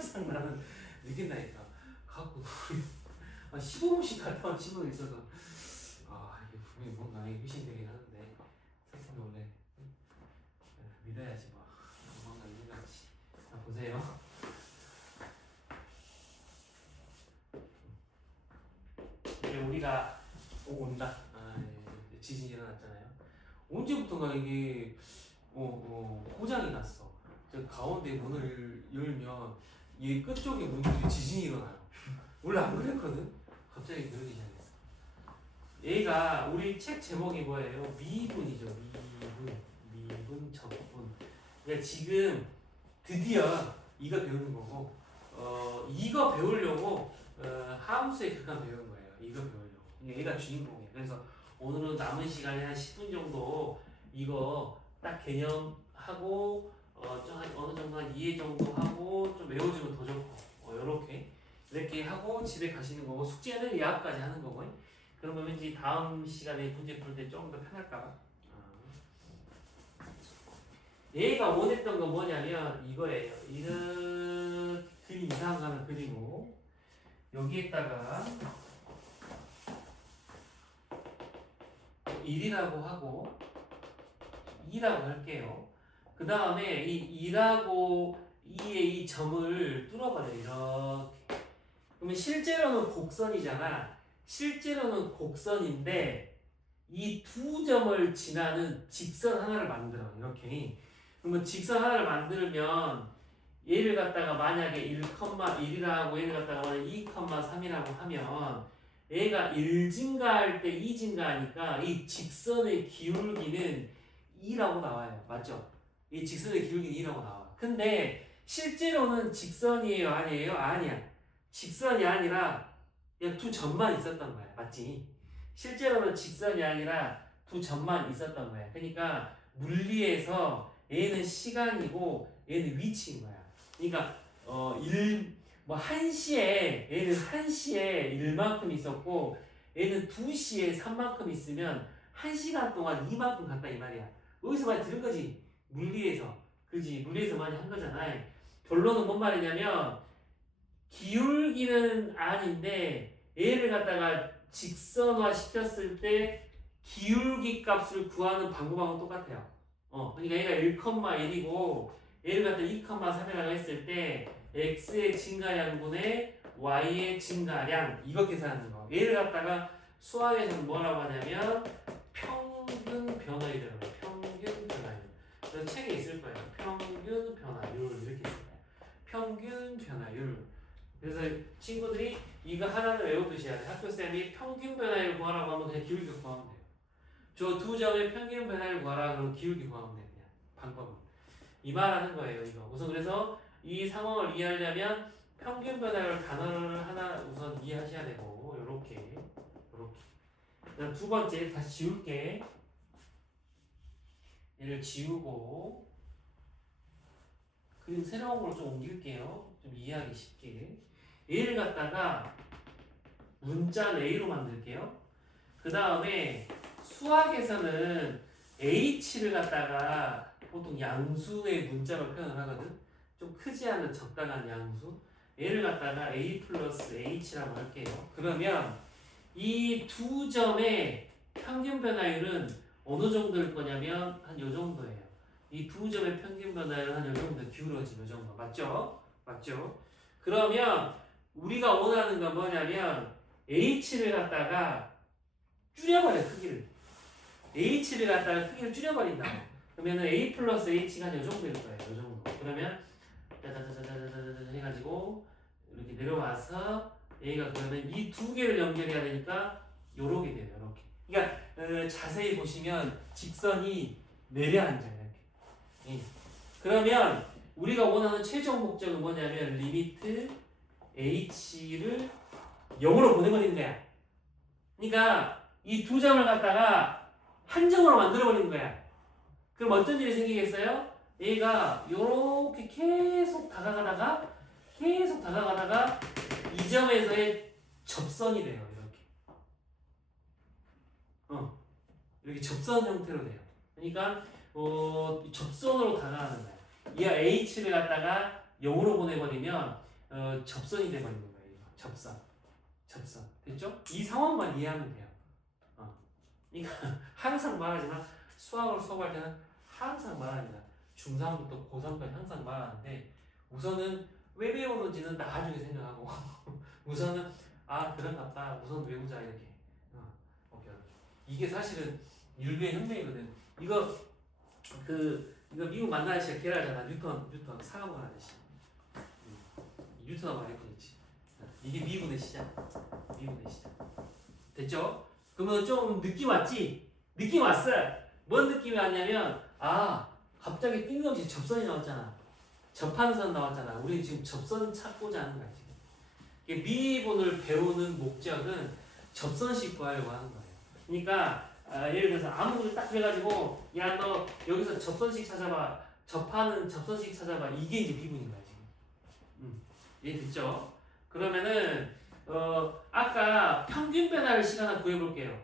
항상 나는 느낀다니까. 갖고 15분씩 갔다 온 친구도 있어서 이게 분명히 뭔가 의심되긴 하는데 선생님 원래 믿어야지 뭐 뭔가 있는 것 같이. 자 보세요. 이제 우리가 온다. 지진이 일어났잖아요. 언제부턴가 이게 고장이 났어. 저 가운데 문을 열면 이 끝쪽에 문들이 지진이 일어나요. 원래 안 그랬거든. 갑자기 그러기 시작했어. 얘가 우리 책 제목이 뭐예요? 미분이죠. 미분 적분. 그러니까 지금 드디어 이거 배우는 거고 이거 배우려고 함수의 극한 배우는 거예요. 이거 배우려고. 얘가 주인공이에요. 그래서 오늘은 남은 시간에 한 10분 정도 이거 딱 개념하고 어느 정도 한 이해 정도 하고 좀 외워주면 더 좋고 이렇게 하고 집에 가시는 거고 숙제는 예합까지 하는 거고. 그러면 왠지 다음 시간에 문제 풀 때 조금 더 편할까? 얘가 원했던 건 뭐냐면 이거예요. 이런 그림 이상한 거 하나 그리고 여기에다가 1이라고 하고 2라고 할게요. 그 다음에 이 2라고 2의 이 점을 뚫어버려요. 이렇게. 그러면 실제로는 곡선이잖아. 실제로는 곡선인데 이 두 점을 지나는 직선 하나를 만들어. 이렇게. 그러면 직선 하나를 만들면 얘를 갖다가 만약에 1,1이라고 얘를 갖다가 만약에 2,3이라고 하면 얘가 1 증가할 때 2 증가하니까 이 직선의 기울기는 2라고 나와요. 맞죠? 이 직선의 기울기는 2라고 나와. 근데 실제로는 직선이에요? 아니에요? 아니야. 직선이 아니라 그냥 두 점만 있었던 거야. 맞지? 실제로는 직선이 아니라 두 점만 있었던 거야. 그러니까 물리에서 얘는 시간이고 얘는 위치인 거야. 그러니까 1시에 얘는 1시에 1만큼 있었고 얘는 2시에 3만큼 있으면 1시간 동안 2만큼 갔다 이 말이야. 여기서 많이 들은 거지. 물리에서. 그지? 물리에서 많이 한 거잖아. 결론은 뭔 말이냐면 기울기는 아닌데 얘를 갖다가 직선화 시켰을 때 기울기 값을 구하는 방법하고 똑같아요. 그러니까 얘가 1,1이고 얘를 갖다 2,3이라고 했을 때 x의 증가량분의 y의 증가량 이거 계산하는 거. 얘를 갖다가 수학에서는 뭐라고 하냐면 평균 변화율이라고 해요. 평균 변화율. 그래서 책에 있을 거예요. 평균 변화율 이렇게 있을 거예요. 평균 변화율. 그래서 친구들이 이거 하나는 외워두셔야 돼. 학교쌤이 평균 변화율 구하라고 하면 그냥 기울기 구하면 돼요. 저 두 점의 평균 변화율 구하라 그러면 기울기 구하면 돼요. 그냥 방법은. 이 말하는 거예요. 이거. 우선 그래서 이 상황을 이해하려면 평균 변화율 단어를 하나 우선 이해하셔야 되고 요렇게. 그다음 두 번째 다시 지울게. 얘를 지우고 그림 새로운 걸 좀 옮길게요. 좀 이해하기 쉽게. 얘를 갖다가 문자 A로 만들게요. 그 다음에 수학에서는 H를 갖다가 보통 양수의 문자로 표현을 하거든. 좀 크지 않은 적당한 양수. 얘를 갖다가 A 플러스 H라고 할게요. 그러면 이 두 점의 평균 변화율은 어느 정도일 거냐면 한 요 정도예요. 이 두 점의 평균 변화율은 한 요 정도 기울어지는 정도. 맞죠? 맞죠? 그러면 우리가 원하는 건 뭐냐면 H를 갖다가 줄여버려. 크기를. H를 갖다가 크기를 줄여버린다고. 그러면은 A 플러스 H가 한 요 정도일 거예요. 요 정도. 그러면 짜자자자자자자 해가지고 이렇게 내려와서 A가 그러면 이 두 개를 연결해야 되니까 요렇게 돼요. 요렇게. 그러니까 자세히 보시면 직선이 내려앉아요. 이렇게. 그러면 우리가 원하는 최종 목적은 뭐냐면 리미트 H를 0으로 보내버리는 거야. 그러니까 이 두 점을 갖다가 한 점으로 만들어버리는 거야. 그럼 어떤 일이 생기겠어요? 얘가 요렇게 계속 다가가다가 이 점에서의 접선이 돼요. 이렇게 접선 형태로 돼요. 그러니까 접선으로 다가가는 거야. 얘가 H를 갖다가 0으로 보내버리면 접선이 돼버리는 거예요. 접선. 됐죠? 이 상황만 이해하면 돼요. 그러니까 항상 말하지만 수학을 수업할 때는 항상 말합니다. 중3부터 고3까지 항상 말하는데 우선은 왜 배우는지는 나중에 생각하고 우선은 그런갑다. 우선 외우자 이렇게. 오케이. 이게 사실은 인류의 혁명이거든. 이거 미국 만난 아저씨가 걔라잖아. 뉴턴 사과문 아저씨. 뉴턴하고 알고 있지. 이게 미분의 시작. 됐죠? 그러면 좀 느낌 왔지? 느낌 왔어. 뭔 느낌이 왔냐면 갑자기 뜬금없이 접선이 나왔잖아. 접하는 선 나왔잖아. 우리 지금 접선 찾고자 하는 거야 지금. 이게 미분을 배우는 목적은 접선식 구하려고 하는 거예요. 그러니까 예를 들어서 아무것도 딱 해가지고 야 너 여기서 접선식 찾아봐. 접하는 접선식 찾아봐. 이게 이제 미분인 거야 지금. 이해됐죠? 그러면은 아까 평균 변화를 시간을 구해볼게요.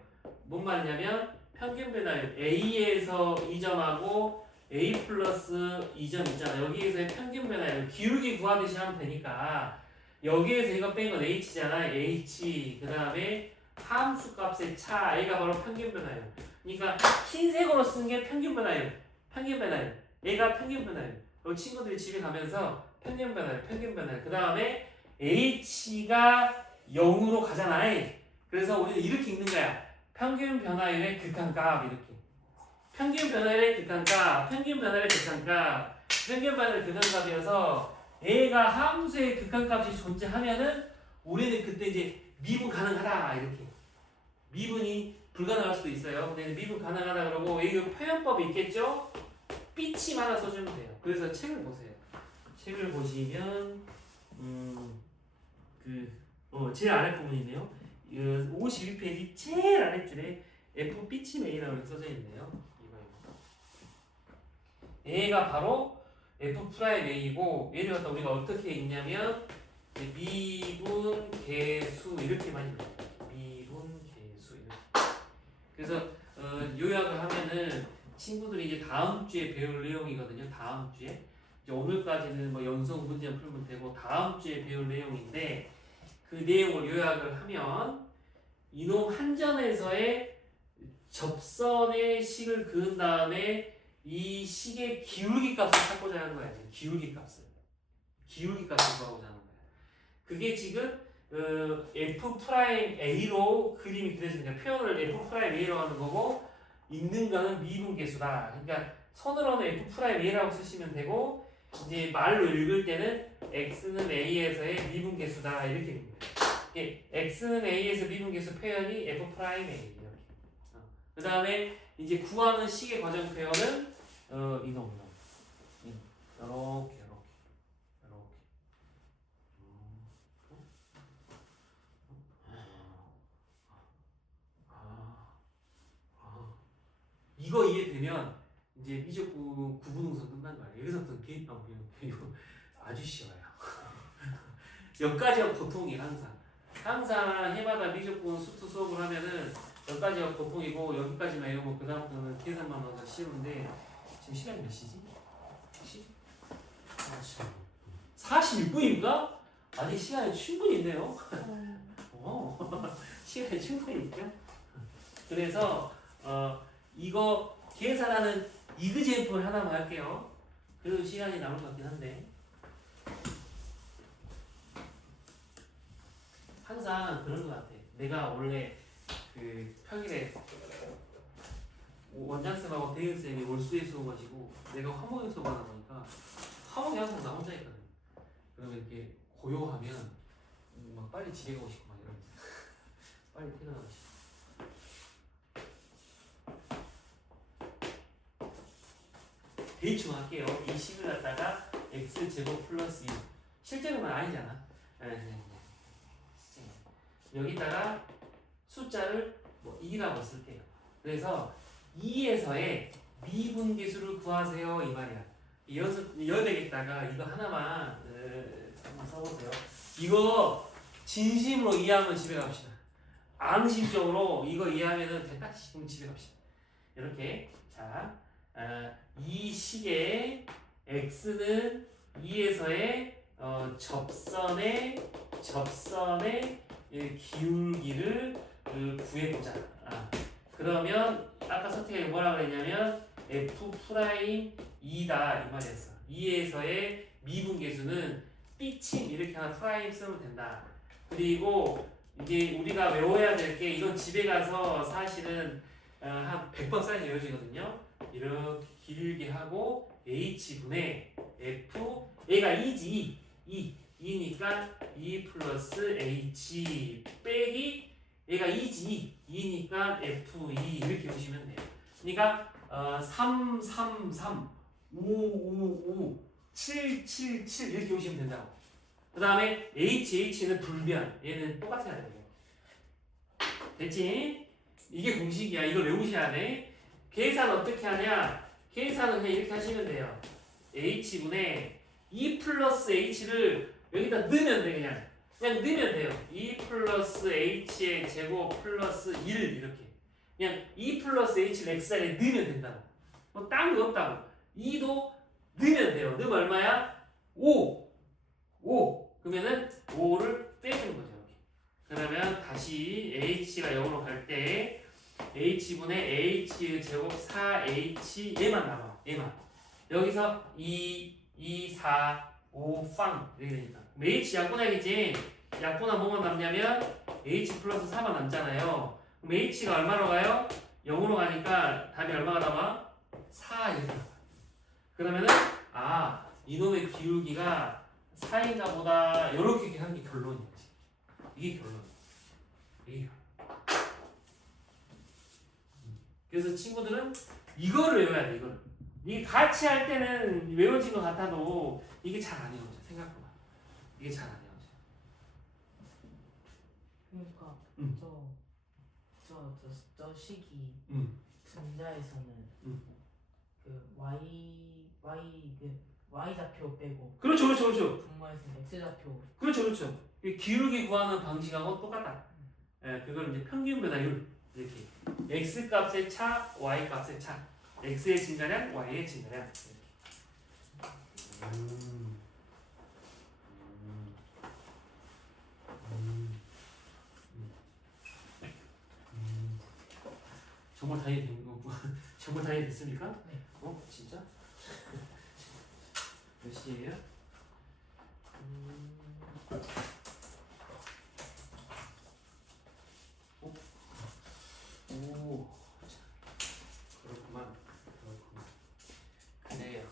뭔 말이냐면 평균 변화율 A에서 2점하고 A 플러스 2점 있잖아. 여기에서의 평균 변화율 기울기 구하듯이 하면 되니까 여기에서 이거 뺀 건 H잖아. H 그 다음에 함수 값의 차 A가 바로 평균 변화율. 그러니까 흰색으로 쓴 게 평균 변화율. A가 평균 변화율. 여기 친구들이 집에 가면서 평균 변화율. 그 다음에 H가 0으로 가잖아. 그래서 우리는 이렇게 읽는 거야. 평균 변화율의 극한값 이렇게. 평균 변화율의 극한값이어서 A가 함수의 극한값이 존재하면은 우리는 그때 이제 미분 가능하다 이렇게. 미분이 불가능할 수도 있어요. 근데 미분 가능하다 그러고 여기 표현법이 있겠죠? 삐침 하나 써주면 돼요. 그래서 책을 보세요. 책을 보시면 제일 아래 부분이네요. 52페이지 제일 아랫줄에 F 삐침 A라고 이렇게 써져 있네요. A가 바로 F 프라임 A고 얘를 갖다 우리가 어떻게 읽냐면 미분 계수 이렇게 많이 읽어요. 미분 계수 이렇게. 그래서 요약을 하면은 친구들이 이제 다음 주에 배울 내용이거든요. 다음 주에 이제 오늘까지는 뭐 연속 문제만 풀면 되고 다음 주에 배울 내용인데 그 내용을 요약을 하면 이놈 한전에서의 접선의 식을 그은 다음에 이 식의 기울기 값을 찾고자 하는 거야. 기울기 값을 구하고자 하는 거야. 그게 지금 F 프라임 A로 그림이 그려집니다. 표현을 F 프라임 A로 하는 거고 있는 거는 미분계수다. 그러니까 손으로는 F 프라임 A라고 쓰시면 되고 이제 말로 읽을 때는 X는 A에서의 미분계수다 이렇게 읽는 거예요. X는 A에서 미분계수 표현이 F 프라임 A 이렇게. 그 다음에 이제 구하는 식의 과정 표현은 이놈 이렇게 이거 이해되면 이제 미적분 구분응선 끝난 거 아니에요. 여기서부터 이거 아주 쉬워요. 여기까지가 고통이 항상 해마다 미적분 수투 수업을 하면은 여기까지가 고통이고 여기까지만 이러고 그 다음부터는 계산만 넣어서 쉬운데 지금 시간이 몇 시지? 46분입니까? 아직 시간이 충분히 있네요. 시간이 충분히 있죠. 그래서 이거 계산하는 이그젠플 하나만 할게요. 그래도 시간이 남을 것 같긴 한데 항상 그런 것 같아. 내가 원래 그 평일에 원장쌤하고 대인쌤이 월수에 수업하시고 내가 화목에 수업하다 보니까 화목에 항상 나 혼자 있거든. 그러면 이렇게 고요하면 막 빨리 집에 가고 싶고 막 이러면서 빨리 퇴근하고 싶어. 대충 할게요. 이 식을 갖다가 x제곱 플러스 2 실제로는 아니잖아. 여기다가 숫자를 뭐 2라고 쓸게요. 그래서 2에서의 미분계수를 구하세요 이 말이야. 여백에다가 이거 하나만 한번 써보세요. 이거 진심으로 이해하면 집에 갑시다. 앙심적으로 이거 이해하면은 됐다 싶으면 집에 갑시다. 이렇게 자 이 식의 x는 2에서의 접선의 이 기울기를 구해보자. 그러면 아까 선택이 뭐라 그랬냐면 F 프라임 2다 이 말이었어. 2에서의 미분계수는 삐침 이렇게 하나 프라임 쓰면 된다. 그리고 이제 우리가 외워야 될 게 이건 집에 가서 사실은 한 100번 사이즈 외워지거든요. 이렇게 길게 하고 H분의 F 얘가 2지 2니까 2 플러스 H 빼기 얘가 2지 2니까 F2 이렇게 보시면 돼요. 그러니까 3, 3, 3, 5, 5, 5, 7, 7, 7 이렇게 보시면 된다고. 그 다음에 HH는 불변 얘는 똑같아야 돼요. 됐지? 이게 공식이야. 이걸 외우셔야 돼. 계산 어떻게 하냐? 계산은 그냥 이렇게 하시면 돼요. H분의 2 플러스 H를 여기다 넣으면 돼. 그냥 넣으면 돼요. 2 플러스 H의 제곱 플러스 1 이렇게 그냥 2 플러스 H를 X자리에 넣으면 된다고. 뭐 딴 거 없다고. 2도 넣으면 돼요. 넣으면 얼마야? 5 그러면은 5를 빼주는 거죠. 그러면 다시 H가 0으로 갈 때 H분의 H 제곱 4H 얘만 남아. 얘만. 여기서 2, 4, 5 팡 이렇게 되니까 H 약분하겠지. 약분하 뭐만 남냐면 H 플러스 4만 남잖아요. 그럼 H가 얼마로 가요? 0으로 가니까 답이 얼마가 남아? 4 이렇게 남아. 그러면은 이놈의 기울기가 4인가 보다 이렇게 하는 게 결론이지. 이게 결론. 이게 결론. 그래서 친구들은 이거를 외워야 돼. 이거를. 이게 같이 할 때는 외워진 것 같아도 이게 잘 안 외워져. 생각보다. 이게 잘 안 외워져. 그러니까 저 식이 분자에서는 그 y 좌표 빼고 그렇죠. 분모에서는 x 좌표 그렇죠. 이 기울기 구하는 방식하고 똑같다. 예, 그걸 이제 평균 변화율 이렇게 x 값의 차, y 값의 차, x의 증가량, y의 증가량. 정말 다이어트 된 거, 정말 다이어트 됐습니까? 네. 진짜? 몇 시에요? 오, 그렇구만. 그래요.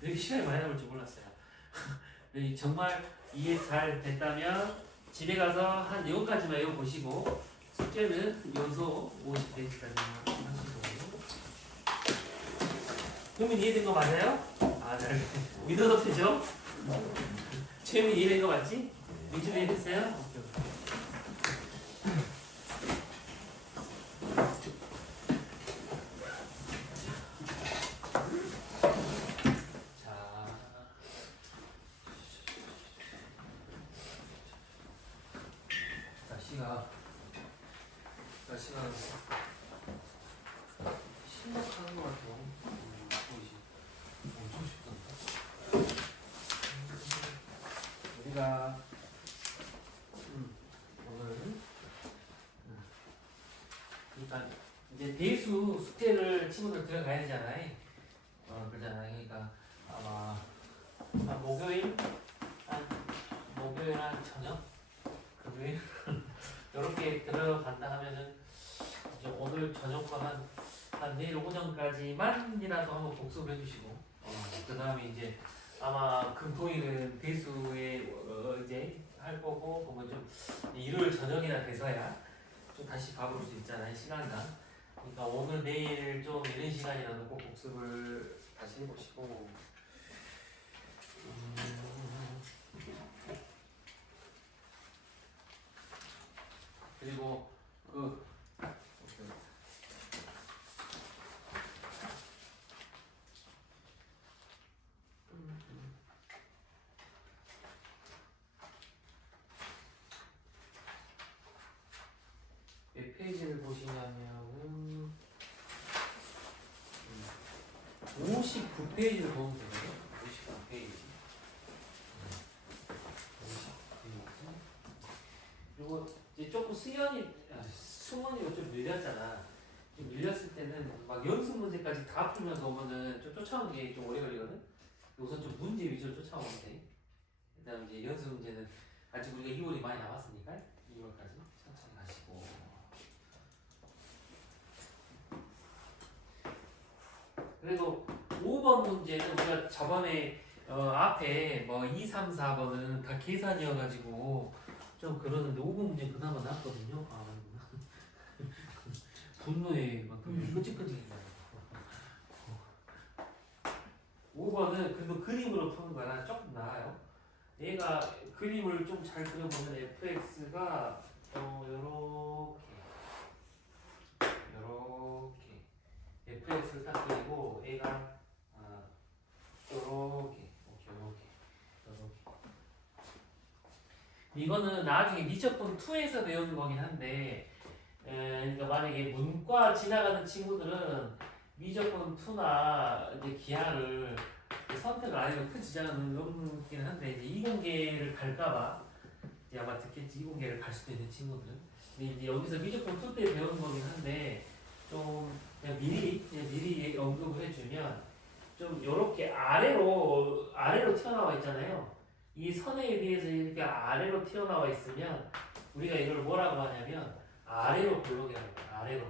이렇게 시간이 많이 남을 줄 몰랐어요. 정말 이해 잘 됐다면 집에 가서 한 이거까지만 외워보시고 숙제는 요소 50페이지까지만 하시고. 그러면 이해된 거 맞아요? 네. 믿어도 되죠? 최민 이해된 거 맞지? 민준 이해됐어요? 날씨가 심각한 것 같아요. 엄청 춥던데. 우리가 오늘 그러니까 이제 대수 숙제를 친구들 들어가야 되잖아요. 그러잖아요. 그러니까 아마 목요일 한 저녁 금요일 이렇게 들어간다 하면은 이제 오늘 저녁과 한 내일 오전까지만이라도 한번 복습을 해주시고 그 다음에 이제 아마 금토일은 대수에 이제 할 거고 그러면 좀 일요일 저녁이나 돼서야 좀 다시 봐볼 수 있잖아요. 시간당. 그러니까 오늘 내일 좀 이른 시간이라도 꼭 복습을 다시 해보시고 그리고 몇 페이지를 보시냐면은 59페이지를 보면 되거든요. 59페이지. 승원이가 좀 밀렸잖아. 좀 밀렸을 때는 막 연습 문제까지 다 풀면서 오면은 좀 쫓아오는 게 좀 오래 걸리거든. 우선 좀 문제 위주로 쫓아오면 돼. 그다음 이제 연습 문제는 아직 우리가 2월이 많이 남았으니까 2월까지 천천히 가시고. 그리고 5번 문제는 우리가 저번에 앞에 뭐 2, 3, 4번은 다 계산이어가지고 좀 그러는데 5번 문제 그나마 낫거든요. 아, 분노에 막 끔찍끔찍해요. 5번은 그래도 그림으로 푸는 거랑 조금 나아요. 얘가 그림을 좀 잘 그려보면 fx가 요렇게 fx를 딱 그리고 얘가 요렇게 이거는 나중에 미적분 2에서 배우는 거긴 한데 그러니까 만약에 문과 지나가는 친구들은 미적분 2나 이제 기하를 선택을 안 해도 큰 지장은 없긴 한데 이제 이공계를 갈까봐 이제 아마 듣겠지. 이공계를 갈 수도 있는 친구들은. 근데 이제 여기서 미적분 2 때 배우는 거긴 한데 좀 그냥 미리 언급을 해주면 좀 이렇게 아래로 튀어나와 있잖아요. 이 선에 비해서 이렇게 아래로 튀어나와 있으면 우리가 이걸 뭐라고 하냐면 아래로 볼록이라고 해요.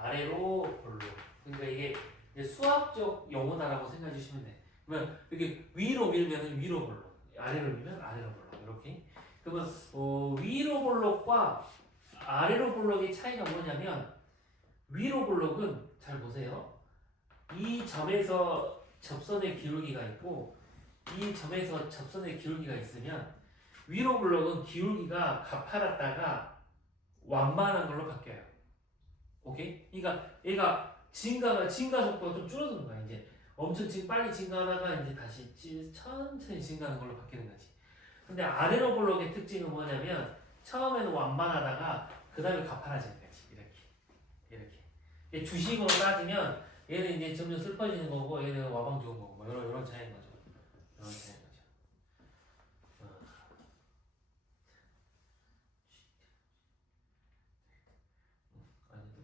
아래로 볼록. 그러니까 이게 수학적 용어다라고 생각해 주시면 돼. 그러면 이렇게 위로 밀면은 위로 볼록, 아래로 밀면 아래로 볼록 이렇게. 그러면 위로 볼록과 아래로 볼록의 차이가 뭐냐면 위로 볼록은 잘 보세요. 이 점에서 접선의 기울기가 있고 이 점에서 접선의 기울기가 있으면 위로 볼록은 기울기가 가파랐다가 완만한 걸로 바뀌어요. 오케이? 그러니까 얘가 증가 속도가 좀 줄어드는 거야. 이제 엄청 빨리 증가하다가 이제 다시 천천히 증가하는 걸로 바뀌는 거지. 근데 아래로 볼록의 특징은 뭐냐면 처음에는 완만하다가 그 다음에 가파라지는 거지. 이렇게. 주식으로 따지면 얘는 이제 점점 슬퍼지는 거고 얘는 와방 좋은 거고 뭐 이런 차이인 거죠. 이런 차이인 거죠.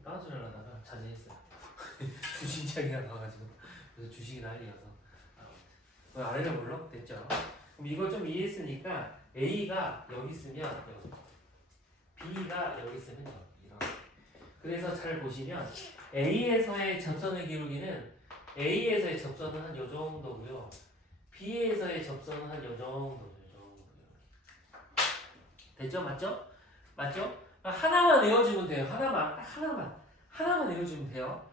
다른 소리를 하다가 자제했어요. 주식 이야기가 나와가지고 그래서 주식이 난리여서 아래로 볼록 됐죠. 그럼 이걸 좀 이해했으니까 A가 여기 있으면 여기, B가 여기 있으면 여기 이렇게. 그래서 잘 보시면 A에서의 접선의 기울기는 A에서의 접선은 한 요 정도고요. B에서의 접선은 한 요 정도. 됐죠? 맞죠? 하나만 외워주면 돼요. 하나만 외워주면 돼요.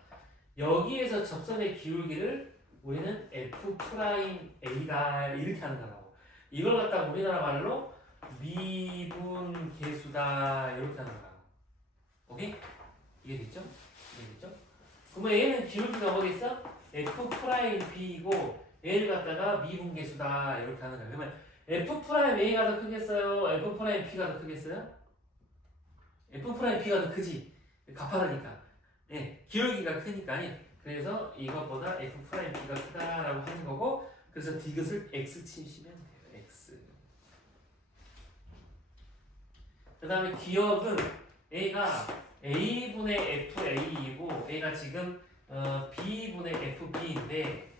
여기에서 접선의 기울기를 우리는 F'A다 이렇게 하는 거라고. 이걸 갖다 우리나라 말로 미분계수다 이렇게 하는 거라고. 오케이? 이해됐죠? 그러면 얘는 기울기가 어디 있어? F'B이고 얘를 갖다가 미분계수다 이렇게 하는 거야. 그러면 F'A가 더 크겠어요? F'B가 더 크겠어요? F'B가 더 크지. 가파르니까. 네, 기울기가 크니까. 그래서 이것보다 F'B가 크다라고 하는 거고, 그래서 이것을 X 치시면 돼요. X. 그 다음에 기억은 A가 A분의 FA이고 A가 지금 B분의 FB인데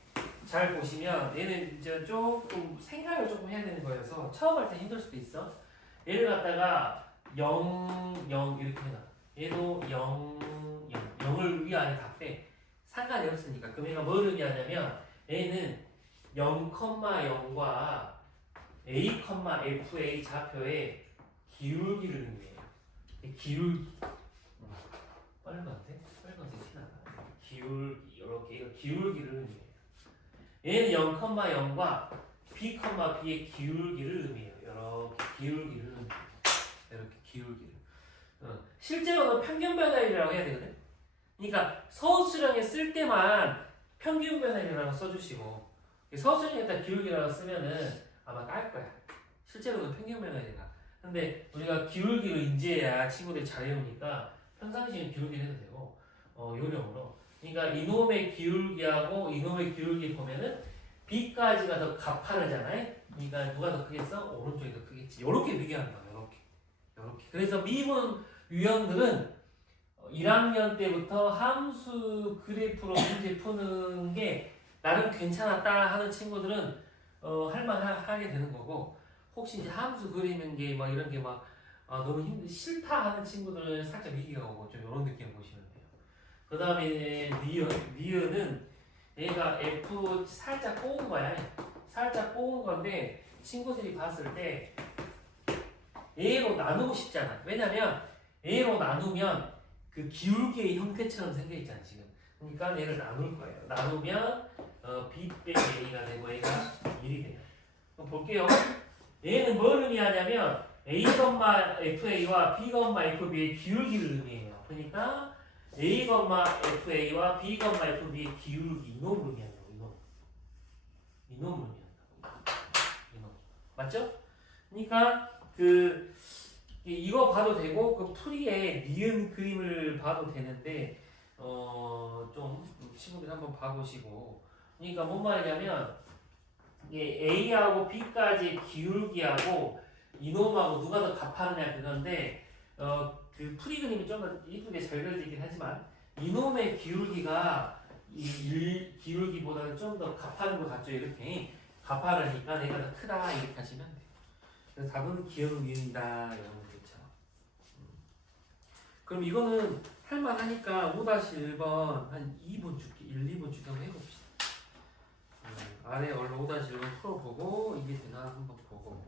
잘 보시면 얘는 이제 조금 생각을 조금 해야 되는 거여서 처음 할 때 힘들 수도 있어. 얘를 갖다가 0, 0 이렇게 해놔. 얘도 0, 0. 0을 위아래 다 빼. 상관이 없으니까. 그럼 얘가 뭘 의미하냐면 얘는 0,0과 A, FA 좌표의 기울기를 의미해요. 기울기. 빨간색 티나나? 기울기. 이렇게 이거 기울기를 의미해요. 얘는 0,0과 B, B의 기울기를 의미해요. 이렇게 기울기를 의미해요. 이렇게 기울기를. 실제로는 평균 변화율이라고 해야 되거든. 그러니까 서술형에 쓸 때만 평균 변화율이라고 써주시고 서술형에다 기울기라고 쓰면은 아마 깔 거야. 실제로는 평균 변화율이라. 근데 우리가 기울기를 인지해야 친구들이 잘 외우니까 평상시에 기울기를 해도 되고 요령으로. 그러니까 이놈의 기울기하고 이놈의 기울기 보면은 B까지가 더 가파르잖아요. 그러니까 누가 더 크겠어? 오른쪽이 더 크겠지. 이렇게 비교하는 거예요. 이렇게. 이렇게. 그래서 미분 유형들은 1학년 때부터 함수 그래프로 문제 푸는 게 나름 괜찮았다 하는 친구들은 할만하게 되는 거고, 혹시 이제 함수 그리는 게 막 이런 게 막 너무 싫다 하는 친구들은 살짝 위기가 오고 좀 이런 느낌 보시면 돼요. 그 다음에 니은은 얘가 F 살짝 꼬은 거야. 살짝 꼬은 건데 친구들이 봤을 때 A로 나누고 싶잖아. 왜냐면 A로 나누면 그 기울기의 형태처럼 생겨 있잖아 지금. 그러니까 얘를 나눌 거예요. 나누면 B 빼기 A가 되고 A가 1이 돼요. 그럼 볼게요. 얘는 뭘 의미하냐면 A, FA와 B, FB의 기울기를 의미해요. 그러니까 A, FA와 B, FB의 기울기 이놈을 의미한다고. 이놈을 의미한다고. 이놈. 맞죠? 그러니까 이거 봐도 되고 그 풀이에 니은 그림을 봐도 되는데 좀 친구들 한번 봐보시고. 그러니까 뭔 말이냐면 이게 A하고 B까지 기울기하고 이놈하고 누가 더 값하느냐 그건데 그 풀이 그림이 좀 더 이쁘게 잘 그려지긴 하지만 이놈의 기울기가 이 기울기보다는 좀 더 값하는 것 같죠. 이렇게 값하니까 얘가 더 크다 이렇게 하시면 돼요. 그래서 답은 기억 니은이다 이런 거겠죠. 그럼 이거는 할만하니까 5-1번 한 2분 줄게. 1, 2분 줄게 한번 해봅시다. 아래 얼른 5-1번 풀어보고 이게 되나 한번 보고.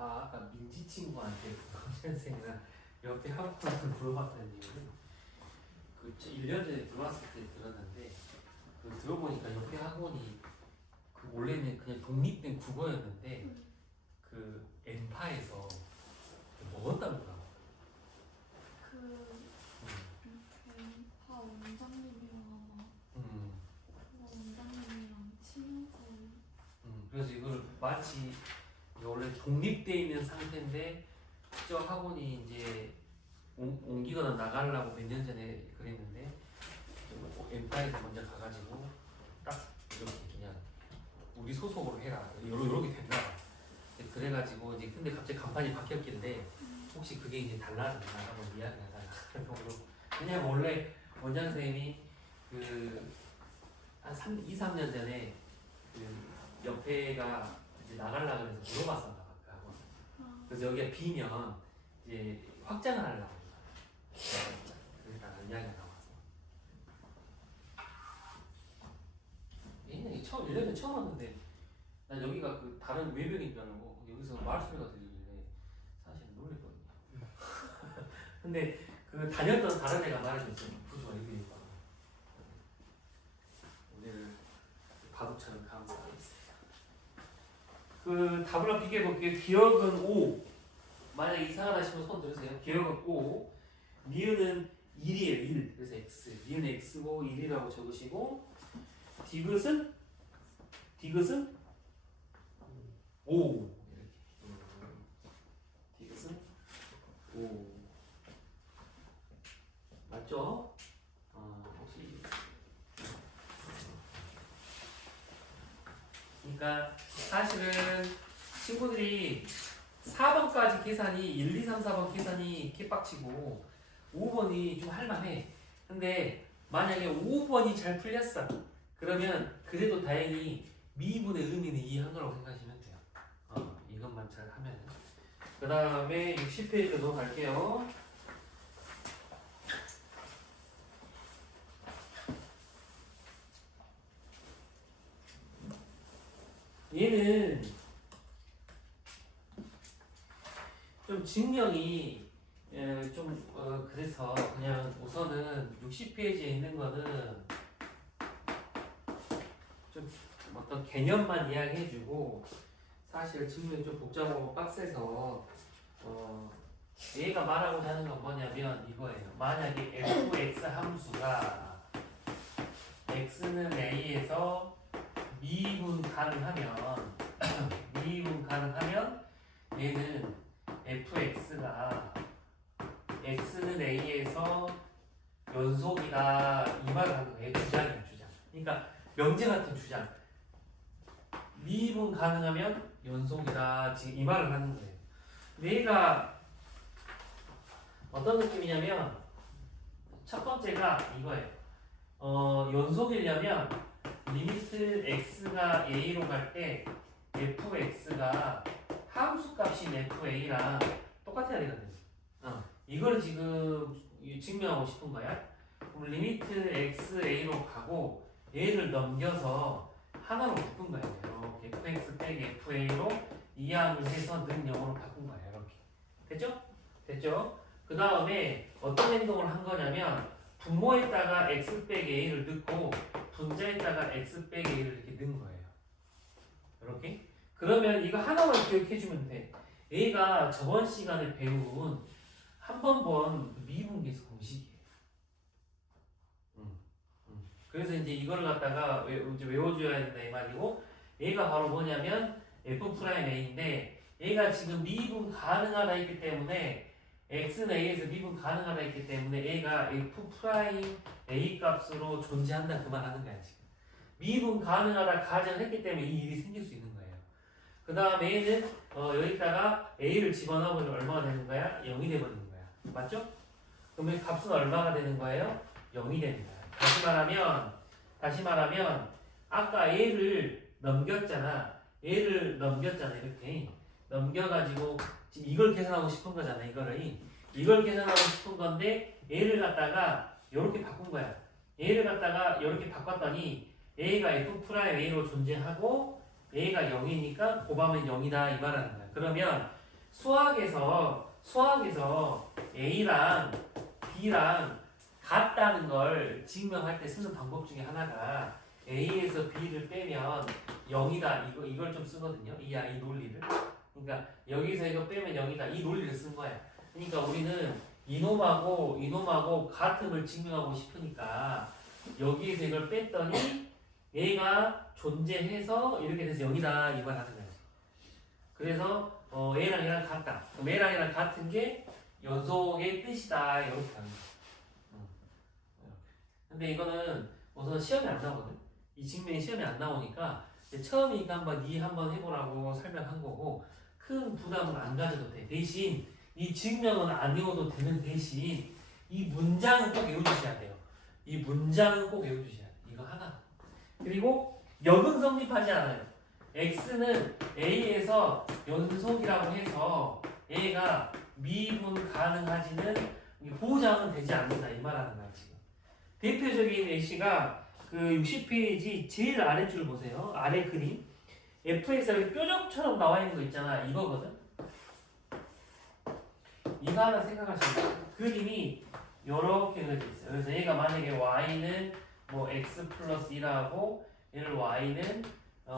아까 민지 친구한테 선생님이랑 옆에 학원을 물어봤던 이유는 그 1년 전에 들어왔을 때 들었는데 그 들어보니까 옆에 학원이 그 원래는 그냥 독립된 국어였는데 그 엔파에서 먹었다더라고. 다 원장님이랑 아마 그거 원장님이랑 친해서 그래서 이걸 마치 원래 독립돼 있는 상태인데 저 학원이 이제 옮기거나 나가려고 몇 년 전에 그랬는데 엔파에서 먼저 가가지고 딱 이렇게 그냥 우리 소속으로 해라 이렇게 됐나 봐. 그래가지고 이제 근데 갑자기 간판이 바뀌었길래 혹시 그게 이제 달라졌나 한번 이야기를 해달라. 왜냐면 원래 원장 선생님이 한 2-3년 전에 그 옆에가 이제 나가려고 해서 물어봤었나 봐. 그 학원. 그래서 여기가 비면 이제 확장을 하려고 그러니까 이야기가 나와서 얘는 처음 1년에 처음 왔는데 난 여기가 그 다른 외벽인 줄 알고 여기서 말소리가 들리길래 사실 놀랬거든요. 근데 그 다녔던 다른 애가 말해줬어요. 부주가 여기니까 오늘 바둑처럼 감사하겠어요. 그 답을 한번 비교해 볼게요. 기억은 5. 만약 이상하다 싶으면 손 들으세요. 기억은 5. 니은은 1이에요. 1. 그래서 x. 니은 x고 1이라고 적으시고 디귿은 5. 이렇게. 디귿은 5. 맞죠? 혹시 그러니까 사실은 친구들이 4번까지 계산이 1, 2, 3, 4번 계산이 개빡치고 5번이 좀 할만해. 근데 만약에 5번이 잘 풀렸어. 그러면 그래도 다행히 미분의 의미는 이해한 거라고 생각하시면 돼요. 이것만 잘 하면. 그 다음에 60페이지 넘어갈게요. 얘는 좀 증명이 그래서 그냥 우선은 60페이지에 있는 거는 좀 어떤 개념만 이야기해주고 사실 증명이 좀 복잡하고 빡세서 얘가 말하고자 하는 건 뭐냐면 이거예요. 만약에 fx 함수가 x는 a에서 미분 가능하면 얘는 fx가 x는 a에서 연속이다 이 말을 하는 거예요. 주장이야 주장. 그러니까 명제 같은 주장. 미분 가능하면 연속이다 지금 이 말을 하는 거예요. 얘가 어떤 느낌이냐면 첫 번째가 이거예요. 연속이려면 리미트 x가 a로 갈 때 fx가 함수값인 fa랑 똑같아야 되거든요. 이걸 지금 증명하고 싶은 거야. 그럼 리미트 x a로 가고 얘를 넘겨서 하나로 바꾼 거예요. 이렇게 fx 빼기 fa로 이항을 해서 는 0으로 바꾼 거예요. 이렇게 됐죠? 됐죠? 그 다음에 어떤 행동을 한 거냐면 분모에다가 x 빼기 a를 넣고 분자에다가 x 빼기 a를 이렇게 넣은 거예요. 이렇게. 그러면 이거 하나만 기억해주면 돼. 얘가 저번 시간에 배운 한 번 본 미분계수 공식이에요. 그래서 이제 이거를 갖다가 외워줘야 된다 이 말이고, 얘가 바로 뭐냐면 f'a인데 얘가 지금 미분 가능하다 했기 때문에 x는 a에서 미분 가능하다 했기 때문에 얘가 f'a 값으로 존재한다 그 말 하는 거야 지금. 미분 가능하다 가정했기 때문에 이 일이 생길 수 있는 거예요. 그 다음에 얘는 여기다가 a를 집어넣으면 얼마가 되는 거야? 0이 되버리는 거야. 맞죠? 그러면 값은 얼마가 되는 거예요? 0이 되는 거야. 다시 말하면 아까 얘를 넘겼잖아. 이렇게 넘겨가지고 지금 이걸 계산하고 싶은 거잖아. 이걸 계산하고 싶은 건데 얘를 갖다가 이렇게 바꾼 거야. 얘를 갖다가 이렇게 바꿨더니 a가 f'a로 존재하고 a가 0이니까 곱하면 0이다 이 말하는 거야. 그러면 수학에서 a랑 b랑 같다는 걸 증명할 때 쓰는 방법 중에 하나가 a에서 b를 빼면 0이다 이걸 좀 쓰거든요. 이 논리를. 그러니까 여기서 이거 빼면 0이다 이 논리를 쓴 거야. 그러니까 우리는 이놈하고 같음을 증명하고 싶으니까 여기에서 이걸 뺐더니 얘가 존재해서 이렇게 돼서 0이다 이 말 하는 거야. 그래서 얘랑 얘랑 같다. 그럼 얘랑 얘랑 같은 게 연속의 뜻이다 이렇게 하는 거야. 근데 이거는 우선 시험에 안 나오거든. 이 증명이 시험에 안 나오니까 처음이니까 한번 한번 해보라고 설명한 거고 큰 부담은 안 가져도 돼. 대신 이 증명은 안 외워도 되는 대신 이 문장은 꼭 외워주셔야 돼요. 이 문장은 꼭 외워주셔야 돼. 이거 하나. 그리고 역은 성립하지 않아요. x는 a에서 연속이라고 해서 얘가 미분 가능하지는 보장은 되지 않는다 이 말하는 거야 지금. 대표적인 예시가 그 60페이지 제일 아래줄 보세요. 아래 그림. fx가 이렇게 뾰족처럼 나와 있는 거 있잖아. 이거거든. 이거 하나 생각하시면 돼요. 그림이 이렇게 그려져 있어요. 그래서 얘가 만약에 y는 뭐 x 플러스 2라고 얘를 y는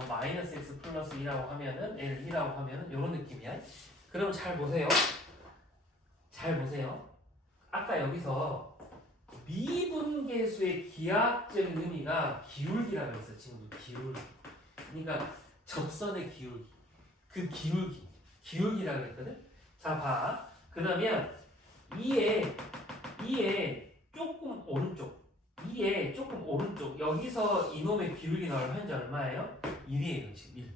마이너스 x 플러스 2라고 하면은 얘를 2라고 하면은 이런 느낌이야. 그럼 잘 보세요. 아까 여기서 미분계수의 기하학적인 의미가 기울기라고 했어. 지금 기울기. 그러니까 접선의 기울기. 그 기울기라고 했거든. 자 봐. 그러면 2에 조금 오른쪽 여기서 이놈의 기울기는 현재 얼마예요? 1이에요 지금 1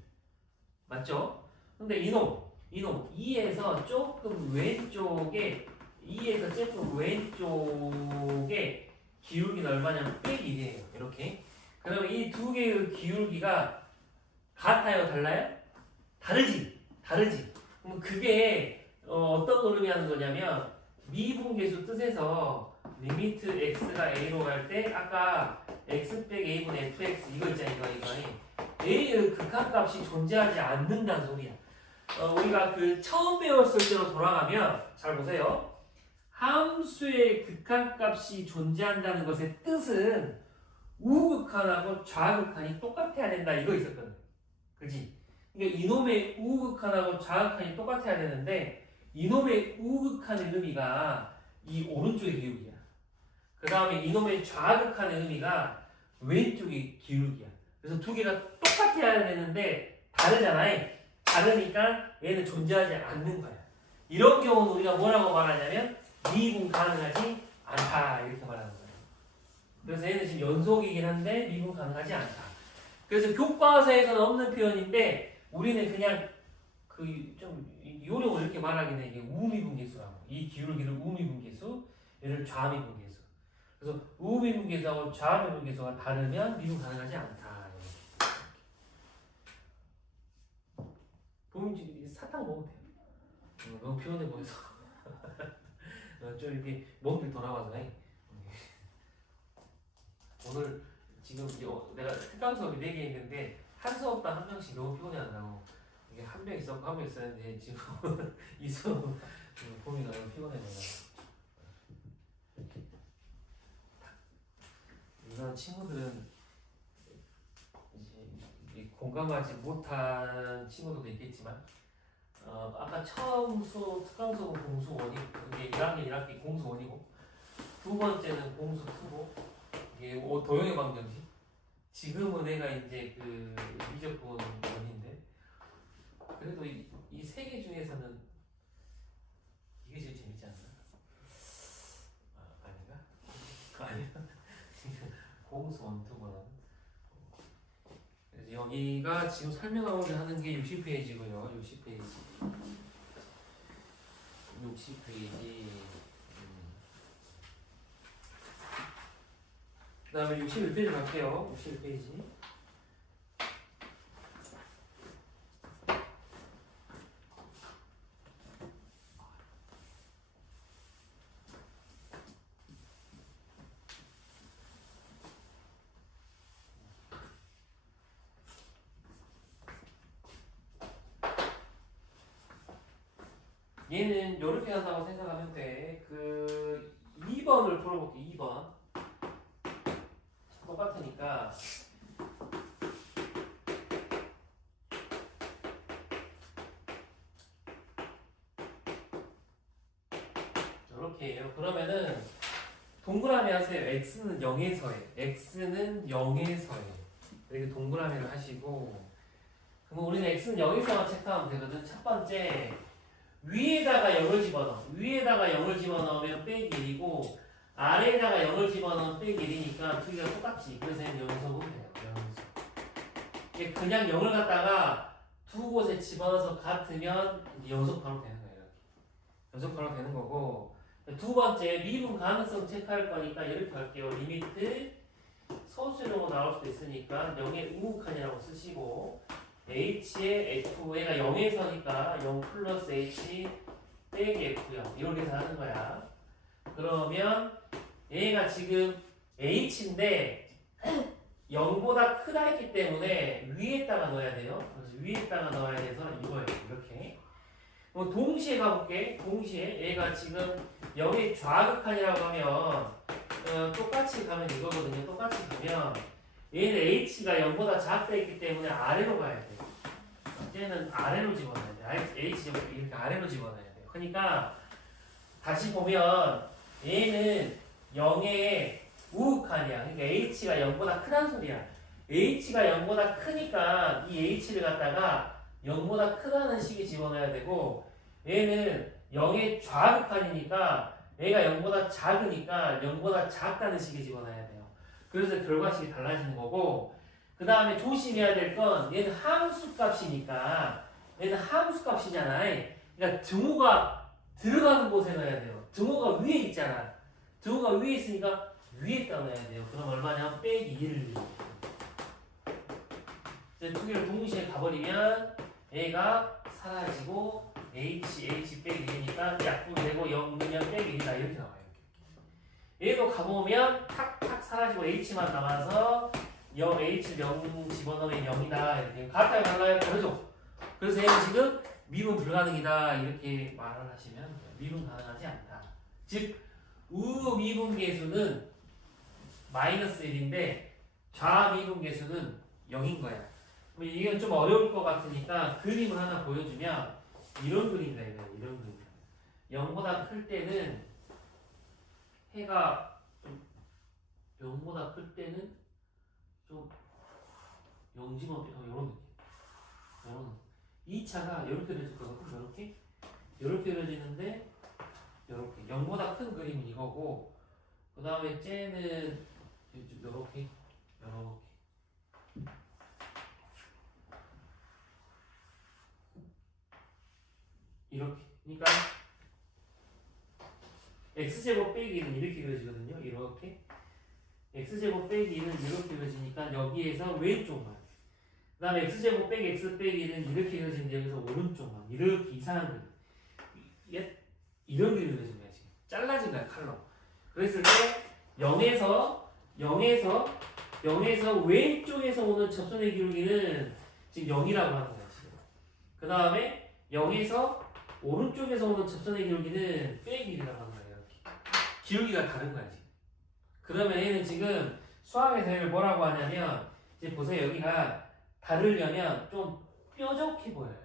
맞죠? 근데 이놈 2에서 조금 왼쪽에 기울기는 얼마냐면 빼기 1이에요 이렇게. 그러면 이 두 개의 기울기가 같아요? 달라요? 다르지. 그럼 그게 어떤 흐름이 하는 거냐면 미분계수 뜻에서 리미트 x가 a로 갈 때 아까 x 빼기 a분의 fx 이거 있잖아요. 이거 a의 극한값이 존재하지 않는다는 소리야. 우리가 그 처음 배웠을 때로 돌아가면 잘 보세요. 함수의 극한값이 존재한다는 것의 뜻은 우극한하고 좌극한이 똑같아야 된다 이거 있었거든. 그지? 그러니까 이놈의 우극한하고 좌극한이 똑같아야 되는데 이놈의 우극한의 의미가 이 오른쪽의 기울기야. 그 다음에 이놈의 좌극한의 의미가 왼쪽의 기울기야. 그래서 두 개가 똑같아야 되는데 다르잖아요. 다르니까 얘는 존재하지 않는 거야. 이런 경우는 우리가 뭐라고 말하냐면 미분 가능하지 않다 이렇게 말하는 거야. 그래서 얘는 지금 연속이긴 한데 미분 가능하지 않다. 그래서 교과서에서는 없는 표현인데 우리는 그냥 그 좀 요령을 이렇게 말하긴 해. 이게 우미분계수라고. 이 기울기를 우미분계수, 얘를 좌미분계수. 그래서 우미분계수하고 좌미분계수가 다르면 미분 가능하지 않다. 보면 사탕 먹으면 돼요. 너무 피곤해 보여서 좀 이렇게 몸이 돌아와서 오늘 지금 내가 특강 수업이 4개 있는데 한 수업당 한 명씩 너무 피곤해 한다고. 이게 한 명 있었고 한 명 있었는데 지금 이 수업 봄이 너무 피곤해 내가. 이런 친구들은 이제 공감하지 못한 친구들도 있겠지만 아까 처음 수업 특강 수업은 공수 1이고 이게 1학년 1학기 공수 1이고 두 번째는 공수 2고 이게 도형의 방정식. 지금은 내가 이제 그 미적분 1인데 그래도 이 세 개 중에서는 이게 제일 재밌지 않나? 아닌가? 아니야. 공수 1, 2보다는 그래서 여기가 지금 설명하고자 하는 게 60페이지고요. 60페이지. 그 다음에 61페이지 갈게요. 61페이지. 얘는 이렇게 한다고 생각하면 돼. 그 2번을 풀어볼게. 2번 똑같으니까 이렇게 해요. 그러면은 동그라미 하세요. x는 0에서에 x는 0에서에 이렇게 동그라미를 하시고 그럼 우리는 x는 0에서만 체크하면 되거든. 첫 번째 위에다가 0을 집어넣어. 위에다가 0을 집어넣으면 빼기 1이고 아래에다가 0을 집어넣으면 빼기 1이니까 두 개가 똑같지. 그래서 얘는 여기서 보면 돼요. 여기서. 그냥 0을 갖다가 두 곳에 집어넣어서 같으면 연속하면 되는 거예요. 이렇게. 연속하면 되는 거고 두 번째 미분 가능성 체크할 거니까 이렇게 할게요. 리미트 소수로 나올 수도 있으니까 0의 우극한이라고 쓰시고 h의 f 얘가 0에서니까 0 플러스 h 빼기 f0 이렇게 해서 하는 거야. 그러면 얘가 지금 h인데 0보다 크다 했기 때문에 위에다가 넣어야 돼요. 그래서 위에다가 넣어야 돼서 이거예요. 이렇게. 그럼 동시에 가볼게. 동시에 얘가 지금 0의 좌극한이라고 하면 똑같이 가면 이거거든요. 똑같이 가면 얘는 h가 0보다 작다 했기 때문에 아래로 가야 돼. 얘는 아래로 집어넣어야 돼. h 이렇게 아래로 집어넣어야 돼. 그러니까 다시 보면 얘는 0의 우극한이야. 그러니까 h가 0보다 크다는 소리야. h가 0보다 크니까 이 h를 갖다가 0보다 크다는 식에 집어넣어야 되고 얘는 0의 좌극한이니까 얘가 0보다 작으니까 0보다 작다는 식에 집어넣어야 돼요. 그래서 결과식이 달라지는 거고 그 다음에 조심해야 될 건 얘는 함수값이니까 얘는 함수값이잖아. 그러니까 등호가 들어가는 곳에 넣어야 돼요. 등호가 위에 있잖아. 등호가 위에 있으니까 위에다 넣어야 돼요. 그럼 얼마냐? 빼기 1을 이제 두 개를 동시에 가버리면 A가 사라지고 H 빼기 1이니까 약분이 되고 0 넣으면 빼기 1이다 이렇게 나와요. 얘도 가보면 탁탁 사라지고 H만 남아서 0 H 0 집어넣으면 0이다 이렇게 같아요 달라요 다르죠. 그래서 얘는 지금 미분 불가능이다 이렇게 말을 하시면 돼요. 미분 가능하지 않다. 즉 우미분 계수는 마이너스 1인데 좌미분 계수는 0인 거야. 이건 좀 어려울 것 같으니까 그림을 하나 보여주면 이런 그림이다 이런 그림. 0보다 클 때는 해가 좀 0보다 클 때는 좀 영지만 이런 느낌. 이런 2차가 이렇게 그려질 거거든. 이렇게 그려지는데 이렇게 0보다 큰 그림은 이거고 그 다음에 쟤는 이렇게 이렇게 그러니까 x제곱 빼기 2는 이렇게 그려지거든요. 이렇게 x제곱 빼기 2는 이렇게 그려지니까 여기에서 왼쪽만 그 다음에 x제곱 빼기 x 빼기 2는 이렇게 그려지는데 여기서 오른쪽만 이렇게 이상한 그림 이런 그림이 그려진 거야. 지금 잘라진 거야 칼로. 그랬을 때 0에서 왼쪽에서 오는 접선의 기울기는 지금 0이라고 하는 거야 지금. 그 다음에 0에서 오른쪽에서 오는 접선의 기울기는 빼기 1이라고 하는 거야. 이렇게 기울기가 다른 거야 지금. 그러면 얘는 지금 수학에서 얘를 뭐라고 하냐면 이제 보세요. 여기가 다르려면 좀 뾰족해 보여요.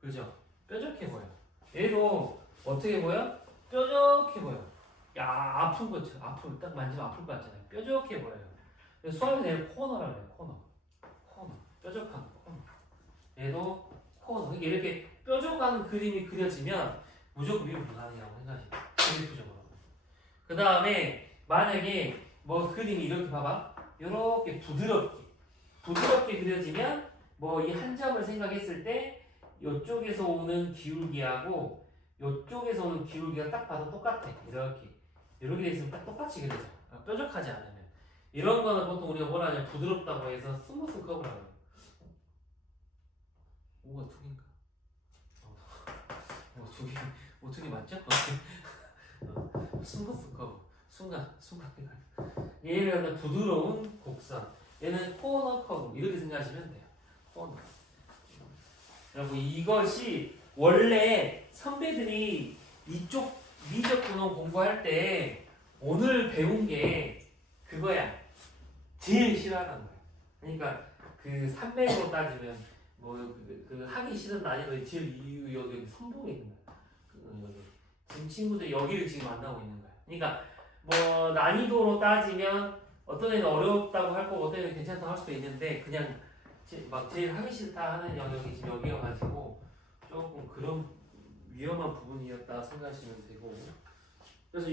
그죠? 뾰족해 보여. 얘도 어떻게 보여? 뾰족해 보여. 야 아픈 것처럼 딱 만지면 아플 것 같잖아요. 뾰족해 보여요. 수학에서 얘를 코너라고 해요. 코너 뾰족한 코너. 얘도 코너. 이렇게 뾰족한 그림이 그려지면 무조건 미분 불가능이라고 생각하시면 그래프적으로. 그 다음에 만약에 뭐 그림이 이렇게 봐봐. 이렇게 부드럽게 그려지면 뭐 이 한 점을 생각했을 때 이쪽에서 오는 기울기하고 이쪽에서 오는 기울기가 딱 봐도 똑같아. 이렇게 돼 있으면 딱 똑같이 그려져. 뾰족하지 않으면. 이런 거는 보통 우리가 뭐라 하냐 부드럽다고 해서 스무스 커브라고 해요. 오가 두 개인가? 두 개 맞죠? 스무스 커브. 순간 얘를 갖다 부드러운 곡선. 얘는 코너 커브. 이렇게 생각하시면 돼요. 코너. 여러분 이것이 원래 선배들이 이쪽 미적 분호 공부할 때 오늘 배운 게 그거야. 제일 싫어하는 거야. 그러니까 그 300으로 따지면 뭐 그 하기 싫은 난이도 제일 이유 여기 선봉에 있는 거야. 지금 친구들 여기를 지금 만나고 있는 거야. 그러니까 뭐 난이도로 따지면 어떤 애는 어렵다고 할 거고 어떤 애는 괜찮다고 할 수도 있는데 그냥 막 제일 하기 싫다 하는 영역이 지금 여기여가지고 조금 그런 위험한 부분이었다 생각하시면 되고. 그래서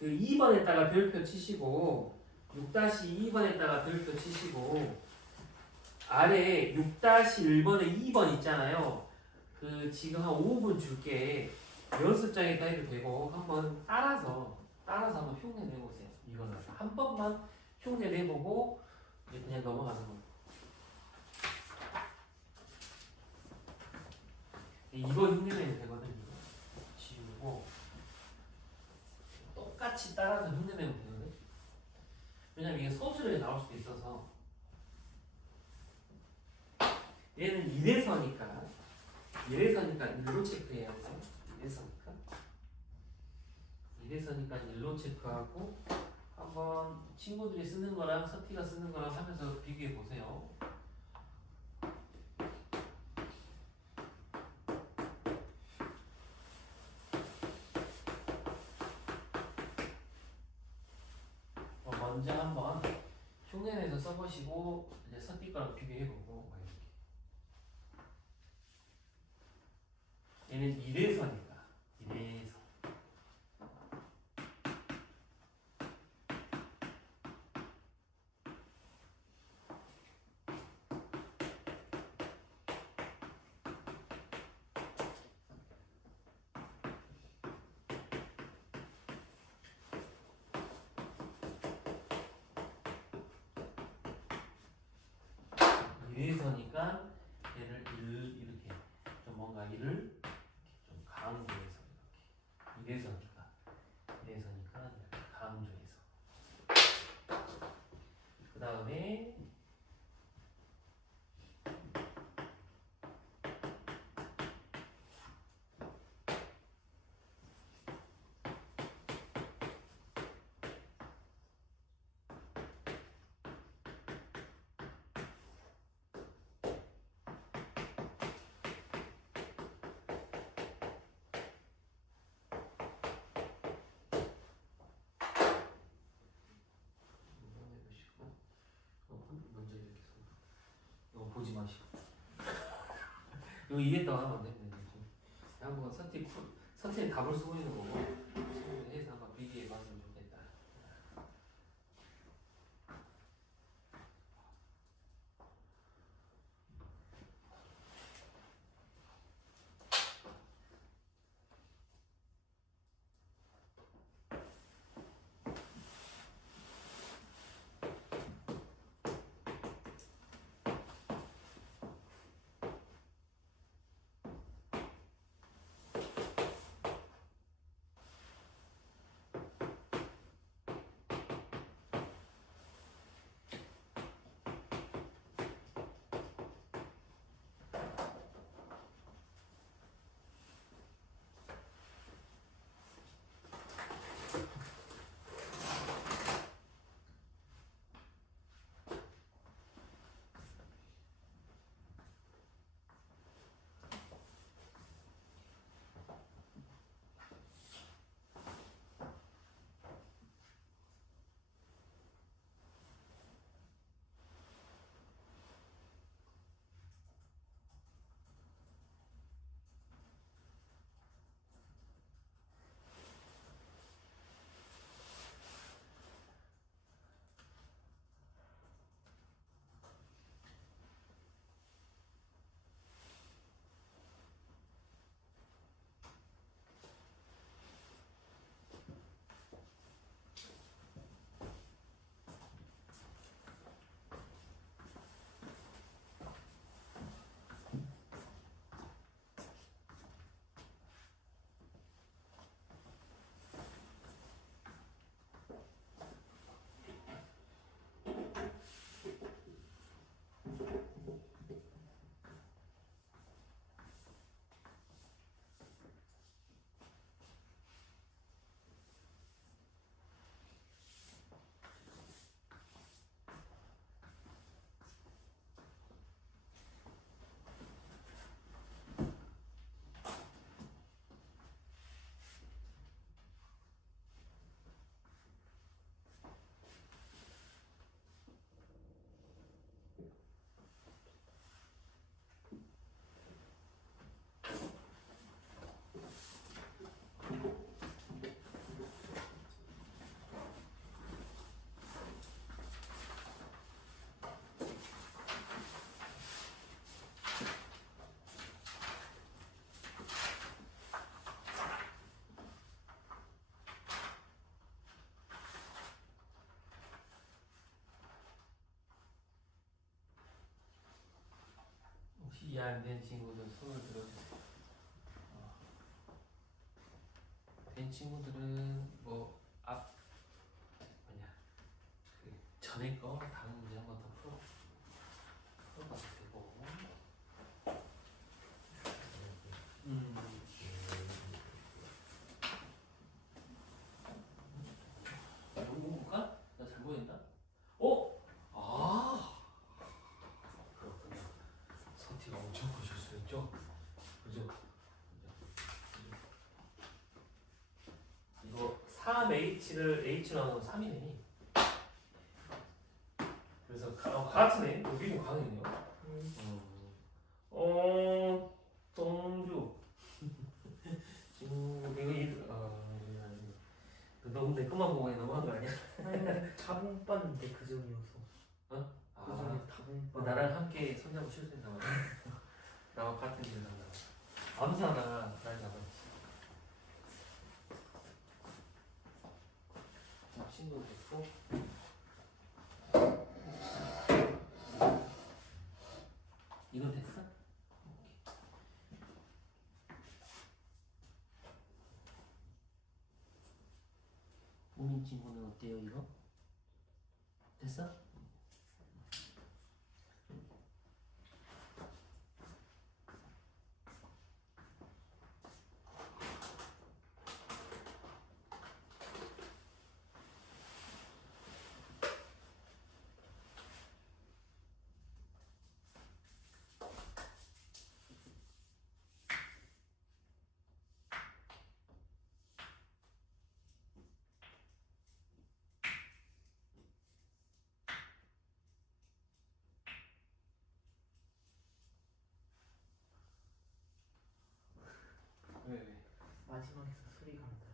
6-2번에다가 별표 치시고 6-2번에다가 별표 치시고 아래 6-1번에 2번 있잖아요. 그 지금 한 5분 줄게. 연습장에다 해도 되고 한번 따라서 한번 흉내 내보세요. 이거는 한 번만 흉내 내보고 그냥 넘어가는 거예요. 이거 흉내 내면 되거든요. 지우고 똑같이 따라서 흉내 내면 되거든. 왜냐면 이게 소수력이 나올 수도 있어서. 얘는 1에서니까 일로 체크해야 돼요. 1에서니까 일로 체크하고 한번 친구들이 쓰는 거랑 서티가 쓰는 거랑 하면서 비교해 보세요. 먼저 한번 흉내내서 써보시고 이제 서티 거랑 비교해보고 얘는 1에서니까 1에서 위에서니까 얘를 이렇게 좀 뭔가 이를 좀 강조해서 이렇게 이래서니까 이렇게 강조해서 그 다음에 먼저 이렇게 이거 보지 마시고 이거 이랬다고 하면 안 됩니다. 한번 선택 답을 쓰고 있는 거고 해서 한번 비교해 봤으면 좋겠다. 혹시 이해 안 된 친구들 손을 들어주세요. 된 친구들은 뭐 뭐냐 그 전에 거 다른 문제 한 번 더 풀어봐도 되고. 이거 볼까? 나 잘 보인다? 어? 아 그렇구나. 선티가 엄청 크실 수 있죠? 그죠? 이거 3H를 H로 나누면 3이네. 그래서 같으네. 여기는 강이네요. 동주. 너무 내 것만 보고 넘어간 거 아니야? 다못 봤는데 그 중이어서. 어? 그 중에 다못 봤. 나랑 함께 손잡고 실수했나 봐. 나와 같은 일을 한다. 암사나 날 잡았지. 신도 됐고. 이건 됐어? 오민 친구는 어때요 이거? 됐어? 왜? 마지막에서 소리가 안 나요.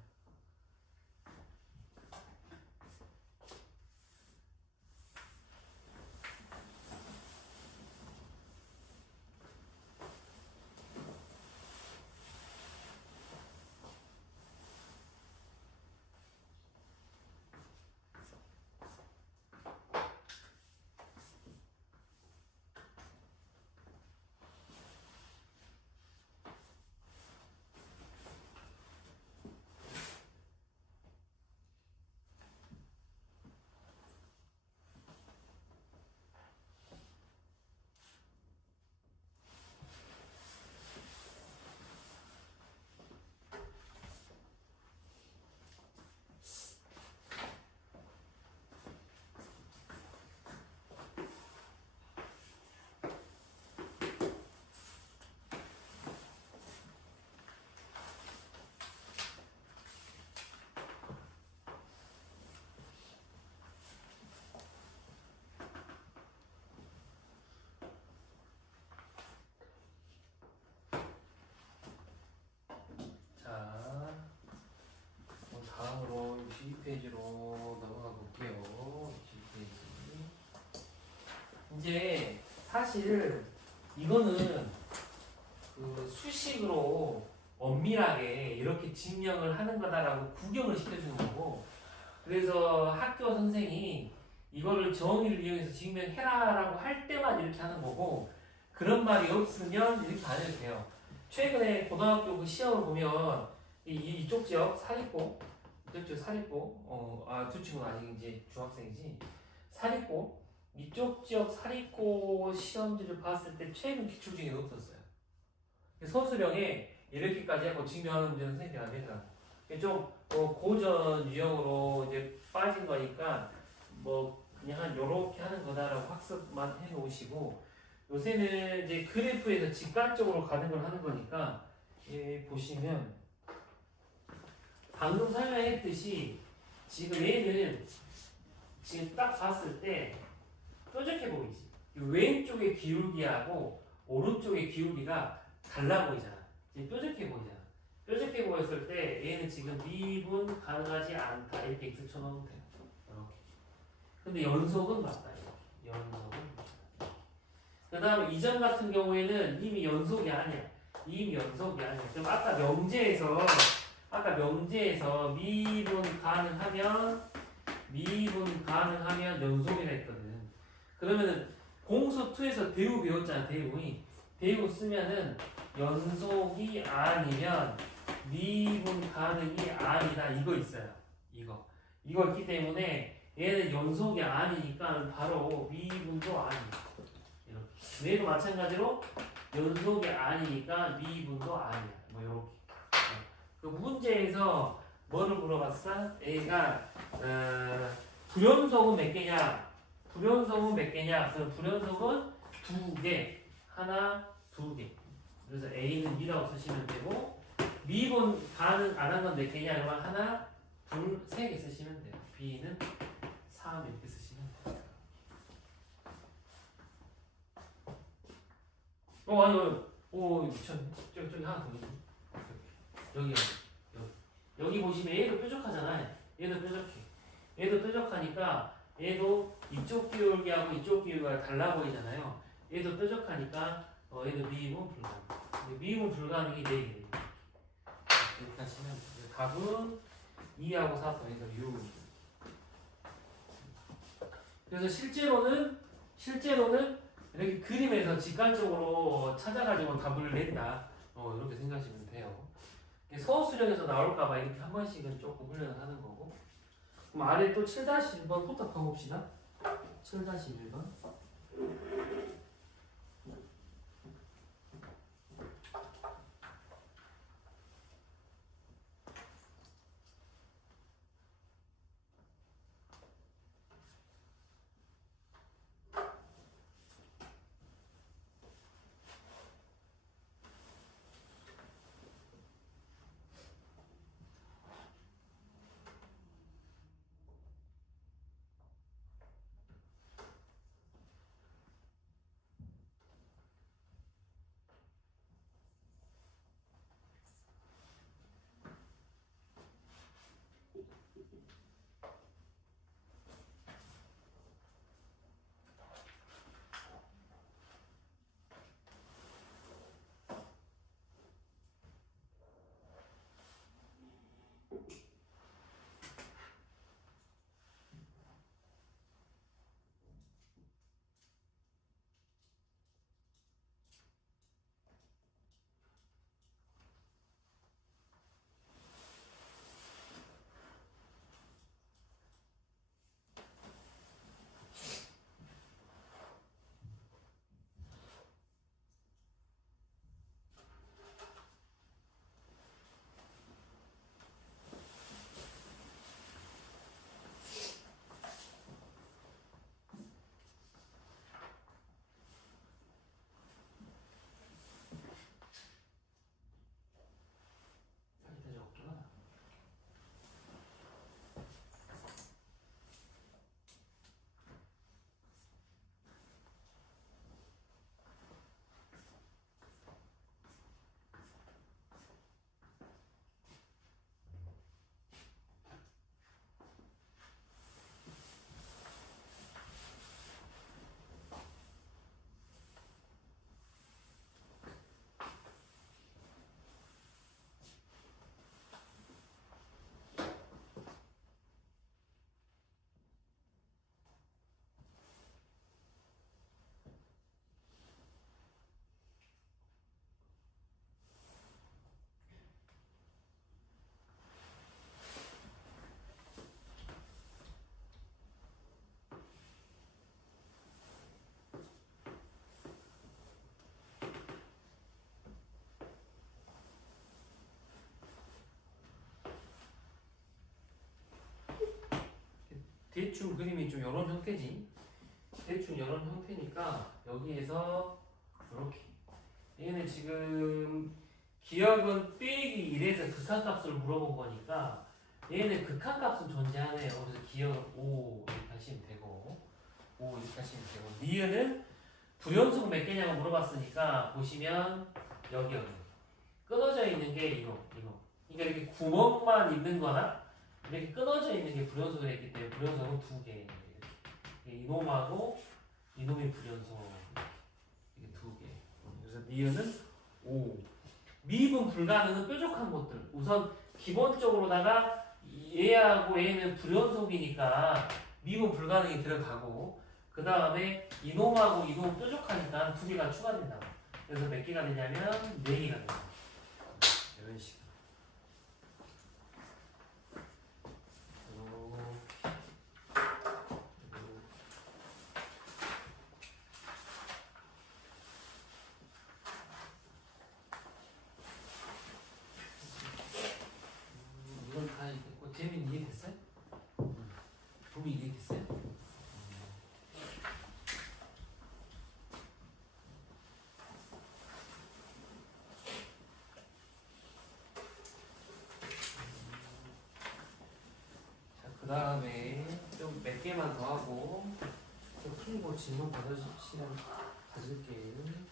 자, 다음으로 12페이지로 넘어가 볼게요. 12페이지. 이제 사실 이거는 그 수식으로 엄밀하게 이렇게 증명을 하는 거다라고 구경을 시켜주는 거고, 그래서 학교 선생이 이거를 정의를 이용해서 증명해라라고 할 때만 이렇게 하는 거고, 그런 말이 없으면 이렇게 안 해도 돼요. 최근에 고등학교 그 시험을 보면 이쪽 지역 사립고, 이쪽 지역 사립고, 두 친구는 아직 이제 중학생이지. 사립고, 이쪽 지역 사립고 시험지를 봤을 때 최근 기출 중에 없었어요. 서술형에 이렇게까지 하고 증명하는 문제는 선생님이 안 되더라고. 좀 고전 유형으로 이제 빠진 거니까 뭐 그냥 한 요렇게 하는 거다라고 학습만 해 놓으시고, 요새는 이제 그래프에서 직관적으로 가는 걸 하는 거니까, 보시면 방금 설명했듯이 지금 얘는 지금 딱 봤을 때 뾰족해 보이지. 왼쪽의 기울기하고 오른쪽의 기울기가 달라 보이잖아. 이제 뾰족해 보이잖아. 뾰족해 보였을 때 얘는 지금 미분 가능하지 않다 이렇게 X 쳐놓으면 돼요. 이렇게. 근데 연속은 맞다. 이렇게. 연속은 맞다. 그 다음에 이점 같은 경우에는 이미 연속이 아니야. 이미 연속이 아니야. 그럼 아까 명제에서 미분 가능하면 연속이라 했거든. 그러면은 공수 2에서 대우 배웠잖아. 대우 쓰면은 연속이 아니면 미분 가능이 아니다. 이거 있어요. 이거 있기 때문에 얘는 연속이 아니니까 바로 미분도 아니야. 이렇게. 얘도 마찬가지로 연속이 아니니까 미분도 아니야. 뭐 이렇게. 그 문제에서 뭐를 물어봤어? A가 불연속은 몇 개냐? 불연속은 몇 개냐? 그래서 불연속은 2개. 하나, 2개. 그래서 A는 2라고 쓰시면 되고, 미분 가능 안 한 건 몇 개냐? 그러면 하나, 둘, 3개 쓰시면 돼요. B는 3 이렇게 쓰시면 돼요. 미쳤네. 저기 하나 더 있네. 여기 보시면 얘도 뾰족하잖아요. 얘도 뾰족하니까 얘도 이쪽 기울기하고 이쪽 기울기가 달라 보이잖아요. 얘도 뾰족하니까 얘도 미분 불가능. 미분 불가능이 4개. 이렇게 하시면 답은 2하고 4 더해서 6. 그래서 실제로는 이렇게 그림에서 직관적으로 찾아가지고 답을 낸다. 이렇게 생각하시면 돼요. 서술형에서 나올까봐 이렇게 한 번씩은 조금 훈련을 하는 거고. 그럼 아래 또 7-1번부터 가봅시다. 7-1번. 대충 그림이 좀 이런 형태지. 대충 이런 형태니까 여기에서 이렇게 얘는 지금 기억은 빼기 1에서 극한값을 물어본 거니까 얘는 극한값은 존재하네요. 그래서 기억은 5 이렇게 하시면 되고 5 이렇게 하시면 되고 니은은 불연속 몇 개냐고 물어봤으니까 보시면 여기 끊어져 있는 게 이거 그러니까 이렇게 구멍만 있는 거나 이렇게 끊어져 있는 게 불연속이 있기 때문에 불연속은 2개. 이놈하고 이놈이 불연속 이게 2개. 그래서 니은은 5. 미분 불가능은 뾰족한 것들. 우선 기본적으로다가 얘하고 얘는 불연속이니까 미분 불가능이 들어가고 그 다음에 이놈하고 이놈 뾰족하니까 2개가 추가된다고. 그래서 몇 개가 되냐면 4개가 된다. 이런 식으로. 이건 다 이해됐고 재민 이해됐어요? 봄이 이해됐어요? 자, 그 다음에 좀 몇 개만 더 하고 좀 풀고 질문 받으실 시간 가질게요.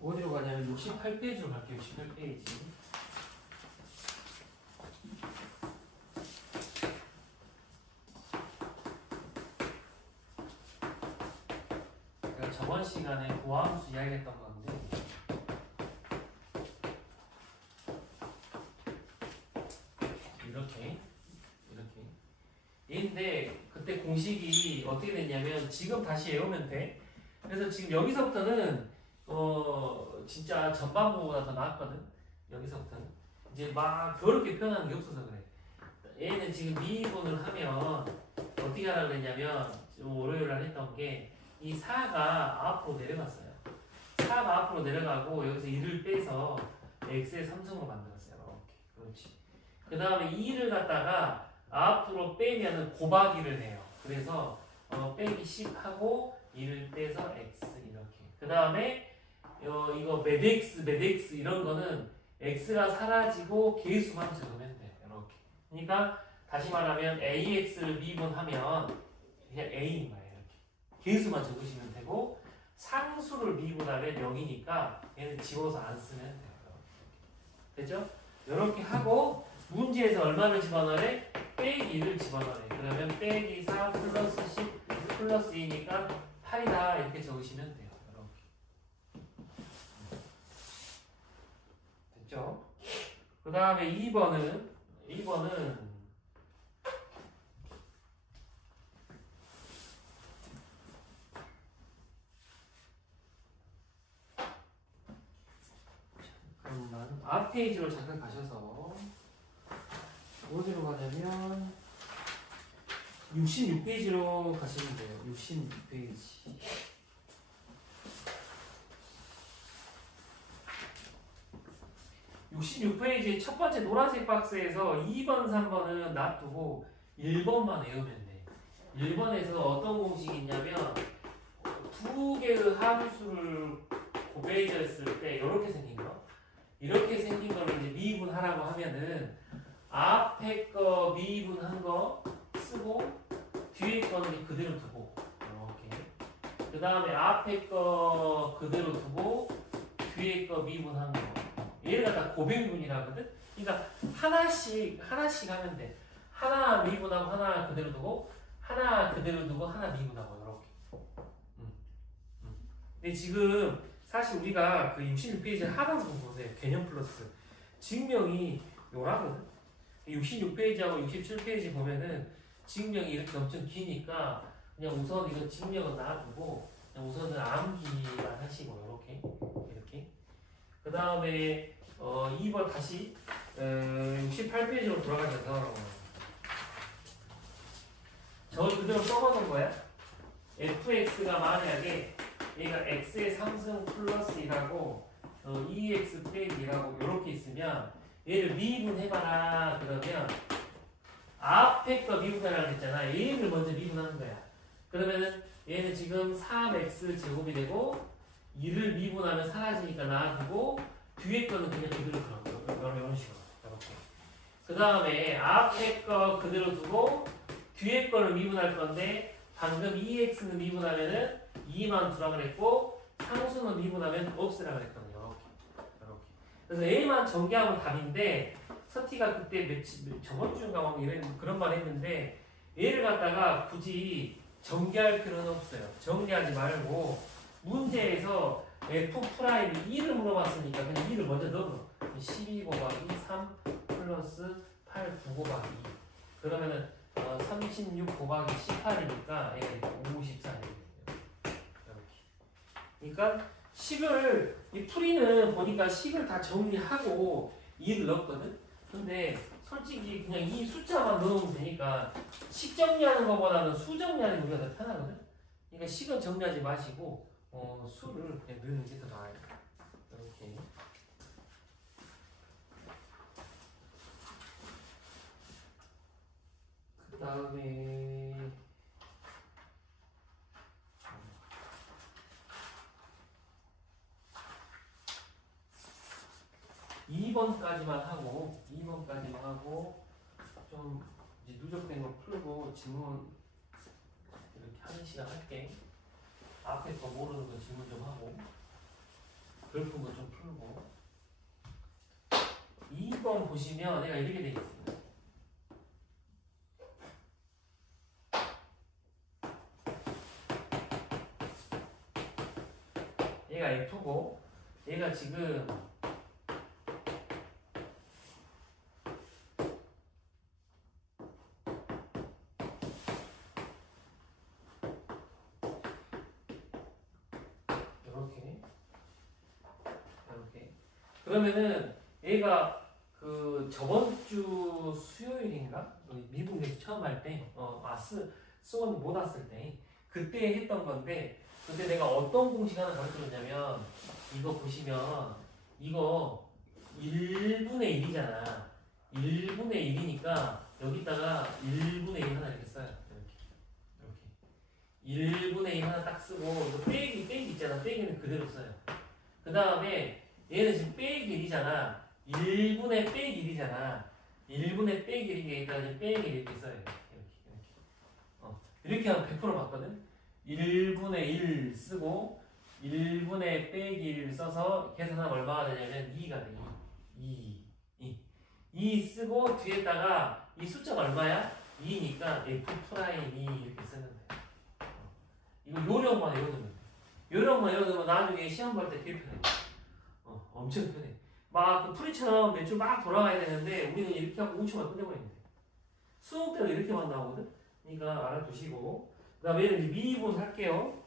어디로 가냐면 68페이지로 갈게요. 68페이지. 제가 저번 시간에 고함수 이야기했던 건데 이렇게 얘인데 그때 공식 공식이 어떻게 됐냐면 지금 다시 외우면 돼. 그래서 지금 여기서부터는 진짜 전반부보다 더 나았거든. 여기서부터는 이제 막 그렇게 표현하는 게 없어서 그래. 얘는 지금 미분을 하면 어떻게 하라고 그랬냐면 지금 월요일 날 했던 게 이 4가 앞으로 내려갔어요. 4가 앞으로 내려가고 여기서 1을 빼서 x의 3승으로 만들었어요. 이렇게. 그렇지. 그 다음에 2를 갖다가 앞으로 빼면은 곱하기를 해요. 그래서 빼기 10 하고 2를 빼서 x 이렇게. 그 다음에 이거 몇 x 이런 거는 x가 사라지고 계수만 적으면 돼. 이렇게. 그러니까 다시 말하면 ax를 미분하면 그냥 a인 거예요. 이렇게. 계수만 적으시면 되고 상수를 미분하면 0이니까 얘는 지워서 안 쓰면 돼요. 됐죠? 이렇게 하고 문제에서 얼마를 집어넣으래? 빼기 2를 집어넣으래. 그러면 빼기 4 플러스 10 플러스 2니까 8이다 이렇게 적으시면 돼요. 이렇게. 됐죠? 그 다음에 2번은 잠깐만 앞 페이지로 잠깐 가셔서 어디로 가냐면 66페이지로 가시면 돼요. 66페이지. 66페이지 첫 번째 노란색 박스에서 2번, 3번은 놔두고 1번만 외우면 돼. 1번에서 어떤 공식이 있냐면 두 개의 함수를 곱해졌을 때 이렇게 생긴 거. 이렇게 생긴 거를 이제 미분하라고 하면은 앞에 거 미분한 거 쓰고 뒤에 거는 그대로 두고 이렇게. 그 다음에 앞에 거 그대로 두고 뒤에 거 미분한 거. 얘를 갖다 고백문이라거든. 그러니까 하나씩 하면 돼. 하나 미분하고 하나 그대로 두고 하나 그대로 두고 하나 미분하고 이렇게. 근데 지금 사실 우리가 그 66페이지 하단 부분 보세요. 개념 플러스 증명이 요라거든. 66페이지하고 67페이지 보면은 증명이 이렇게 엄청 기니까 그냥 우선 이거 증명은 놔두고 그냥 우선은 암기만 하시고 이렇게. 그 다음에 2번 다시 68페이지로 돌아가셔서 저걸 그대로 써보는 거야. fx가 만약에 얘가 x의 3승 플러스 1하고 2x 빼기 1하고 이렇게 있으면 얘를 미분해봐라 그러면 앞에 거 미분하라고 했잖아. 얘를 먼저 미분하는 거야. 그러면은 얘는 지금 3x 제곱이 되고 2를 미분하면 사라지니까 놔두고 뒤에 거는 그냥 그대로 그런 거 이런 식으로 이렇게. 그 다음에 앞에 거 그대로 두고 뒤에 거를 미분할 건데 방금 2x는 미분하면은 2만 두라 그랬고 상수는 미분하면 없애라 그랬거든요. 이렇게. 그래서 A만 전개하면 답인데 서티가 그때 저번 주인가 막 이런 그런 말 했는데 얘를 갖다가 굳이 전개할 필요는 없어요. 정리하지 말고 문제에서 F'이 2를 물어봤으니까 그냥 2를 먼저 넣어. 12 곱하기 3 플러스 8 9 곱하기 2. 그러면은 36 곱하기 18이니까 얘가 54예요. 그러니까 식을 이 풀이는 보니까 식을 다 정리하고 2를 넣었거든. 근데 솔직히 그냥 이 숫자만 넣으면 되니까 식 정리하는 것보다는 수 정리하는 게 우리가 더 편하거든. 그러니까 식은 정리하지 마시고 수를 그냥 넣는 게 더 나아요. 이렇게. 그 다음에 2번까지만 하고 좀 이제 누적된 거 풀고 질문 이렇게 하는 시간 할게. 앞에 거 모르는 거 질문 좀 하고 별푼 거 좀 풀고. 2번 보시면 얘가 이렇게 되어 있습니다. 얘가 F고 얘가 지금 그러면은 얘가 그 저번 주 수요일인가? 미분계수 처음 할 때, 수원 못 왔을 때 그때 했던 건데 그때 내가 어떤 공식 하나 가르쳐줬냐면 이거 보시면 이거 1분의 1이잖아. 1분의 1이니까 여기다가 1분의 1 하나 이렇게 써요. 이렇게 1분의 1 하나 딱 쓰고 이거 빼기 있잖아. 빼기는 그대로 써요. 그 다음에 얘는 지금 빼기 1이잖아. 1분의 빼기 1이잖아. 1분의 빼기 1이니까 이제 빼기 이렇게 써요. 이렇게 하면 100% 맞거든? 1분의 1 쓰고 1분의 빼기 1 써서 계산하면 얼마가 되냐면 2가 돼. 2 쓰고 뒤에다가 이 숫자가 얼마야? 2니까 F'2 이렇게 쓰는 거야. 이거 요령만 외워두면 돼. 요령만 외워두면 나중에 시험 볼 때 되게 편해. 엄청 편해. 막 그 풀이처럼 몇 줄 막 돌아가야 되는데 우리는 이렇게 하고 뭉쳐만 끝내버리면 돼. 수능 때도 이렇게만 나오거든? 그러니까 알아두시고 그 다음에 얘는 이제 미분 할게요.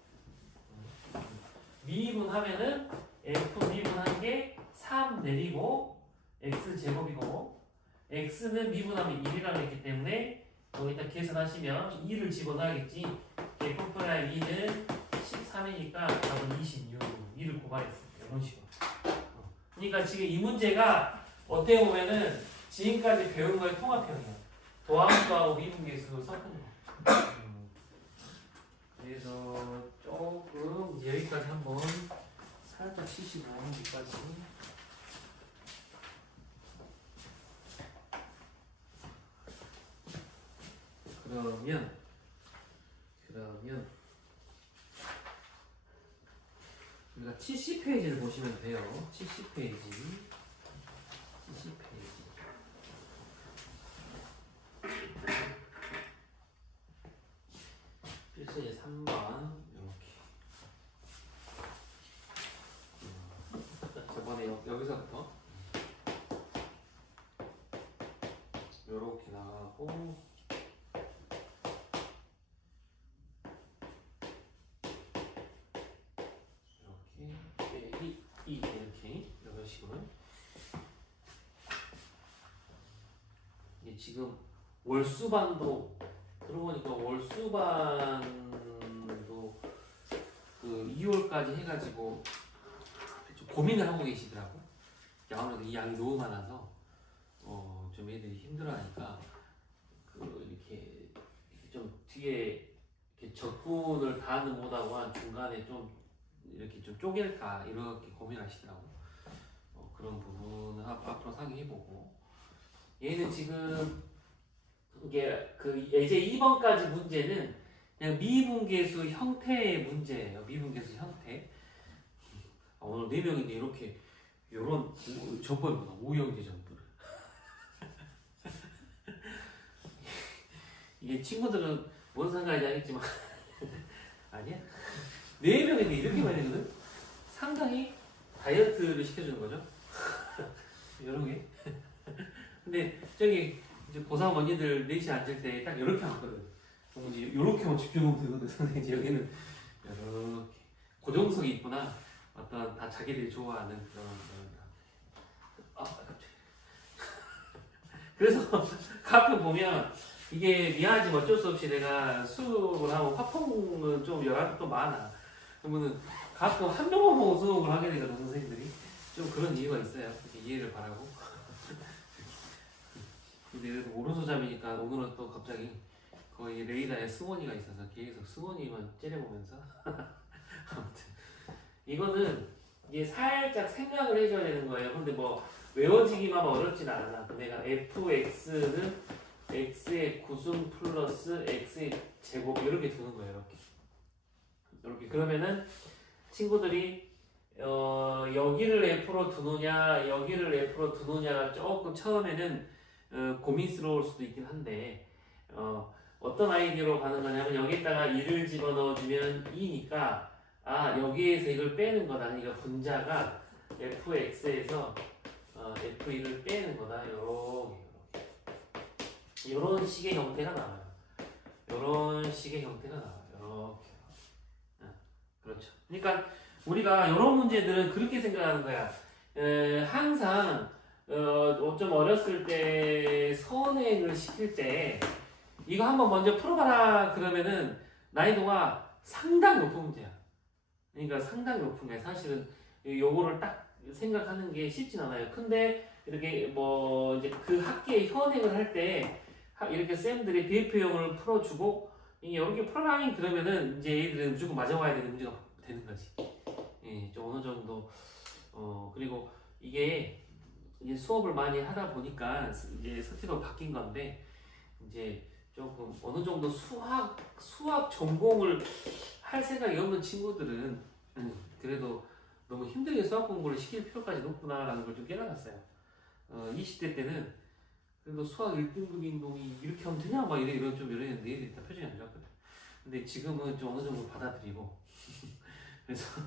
미분 하면은 F 미분한 게 3 내리고 X제곱이고 X는 미분하면 1이라고 했기 때문에 여기다 계산하시면 2를 집어넣어야겠지. F'2는 13이니까 답은 26. 2를 고발했어요. 이런 식으로. 그러니까 지금 이 문제가 어떻게 보면은 지금까지 배운 거의 통합형이야. 도함수하고 미분계수 섞은 거. 그래서 조금 여기까지 한번 살짝 치시고 여기까지. 그러면 우리가 70페이지를 보시면 돼요. 70페이지. 필수제 3번 이렇게. 저번에 여기서부터 이렇게 나가고. 이렇게 이런 식으로 이게 지금 월수반도 들어보니까 월수반도 그 2월까지 해가지고 좀 고민을 하고 계시더라고. 아무래도 이 양이 너무 많아서 좀 애들이 힘들어하니까 그 이렇게 좀 뒤에 이렇게 적분을 다 하는 못하고 한 중간에 좀 이렇게 좀 쪼갤까 이렇게 고민하시더라고. 그런 부분은 앞으로 상의해보고. 얘는 지금 이게 그 이제 2번까지 문제는 그냥 미분계수 형태의 문제예요. 미분계수 형태. 오늘 4명인데 이렇게 요런 저번보다 오형제 정도를. 이게 친구들은 뭔 상관인지 알겠지만 아니야? 4명인데 이렇게 많이 되거든? 상당히 다이어트를 시켜주는 거죠. 여러 개. 근데 저기 이제 고3 언니들 4시 앉을 때 딱 이렇게 앉거든. 그럼 이제 이렇게만 집중하면 되거든. 근데 이제 여기는 이렇게 고정석이 있구나. 어떤 다 자기들이 좋아하는 그런 갑자기. 그래서 가끔 보면 이게 미안하지만 어쩔 수 없이 내가 수업을 하고 화풍은 좀 열악이 또 많아. 그러면은 가끔 한 명만 보고 수업을 하게 되거든, 선생님들이. 좀 그런 이유가 있어요. 이해를 바라고. 근데 그래도 오른손잡이니까 오늘은 또 갑자기 거의 레이더에 승원이가 있어서 계속 승원이만 째려보면서. 아무튼 이거는 이게 살짝 생각을 해줘야 되는 거예요. 근데 뭐 외워지기만 하면 어렵진 않아. 내가 fx는 x의 구승 플러스 x의 제곱 이렇게 두는 거예요. 이렇게 그러면은 친구들이 여기를 f로 두느냐 여기를 f로 두느냐가 조금 처음에는 고민스러울 수도 있긴 한데 어떤 아이디어로 가는 거냐면 여기다가 2를 집어넣어주면 2니까 여기에서 이걸 빼는 거다. 그러니까 분자가 fx에서 f1을 빼는 거다. 이런 식의 형태가 나와요. 이런 식의 형태가 나와요. 이렇게. 그렇죠. 그러니까 우리가 이런 문제들은 그렇게 생각하는 거야. 항상 좀 어렸을 때 선행을 시킬 때 이거 한번 먼저 풀어봐라 그러면은 난이도가 상당히 높은 문제야. 그러니까 상당히 높은 거야. 사실은 요거를 딱 생각하는 게 쉽진 않아요. 근데 이렇게 뭐 이제 그 학기에 현행을 할 때 이렇게 쌤들이 대표형을 풀어주고 이렇게 풀어라니 그러면은 이제 애들은 무조건 맞아와야 되는 문제가 되는 거지. 예, 좀 어느 정도 그리고 이게 수업을 많이 하다 보니까 이제 스티로 바뀐 건데 이제 조금 어느 정도 수학 전공을 할 생각이 없는 친구들은 그래도 너무 힘들게 수학 공부를 시킬 필요까지 없구나라는 걸 좀 깨달았어요. 20대 때는 그래도 수학 1등급인 놈이 이렇게 하면 되냐 막 이런 좀 이랬는데 애들이 다 표정이 안 좋았거든. 근데 지금은 좀 어느 정도 받아들이고 그래서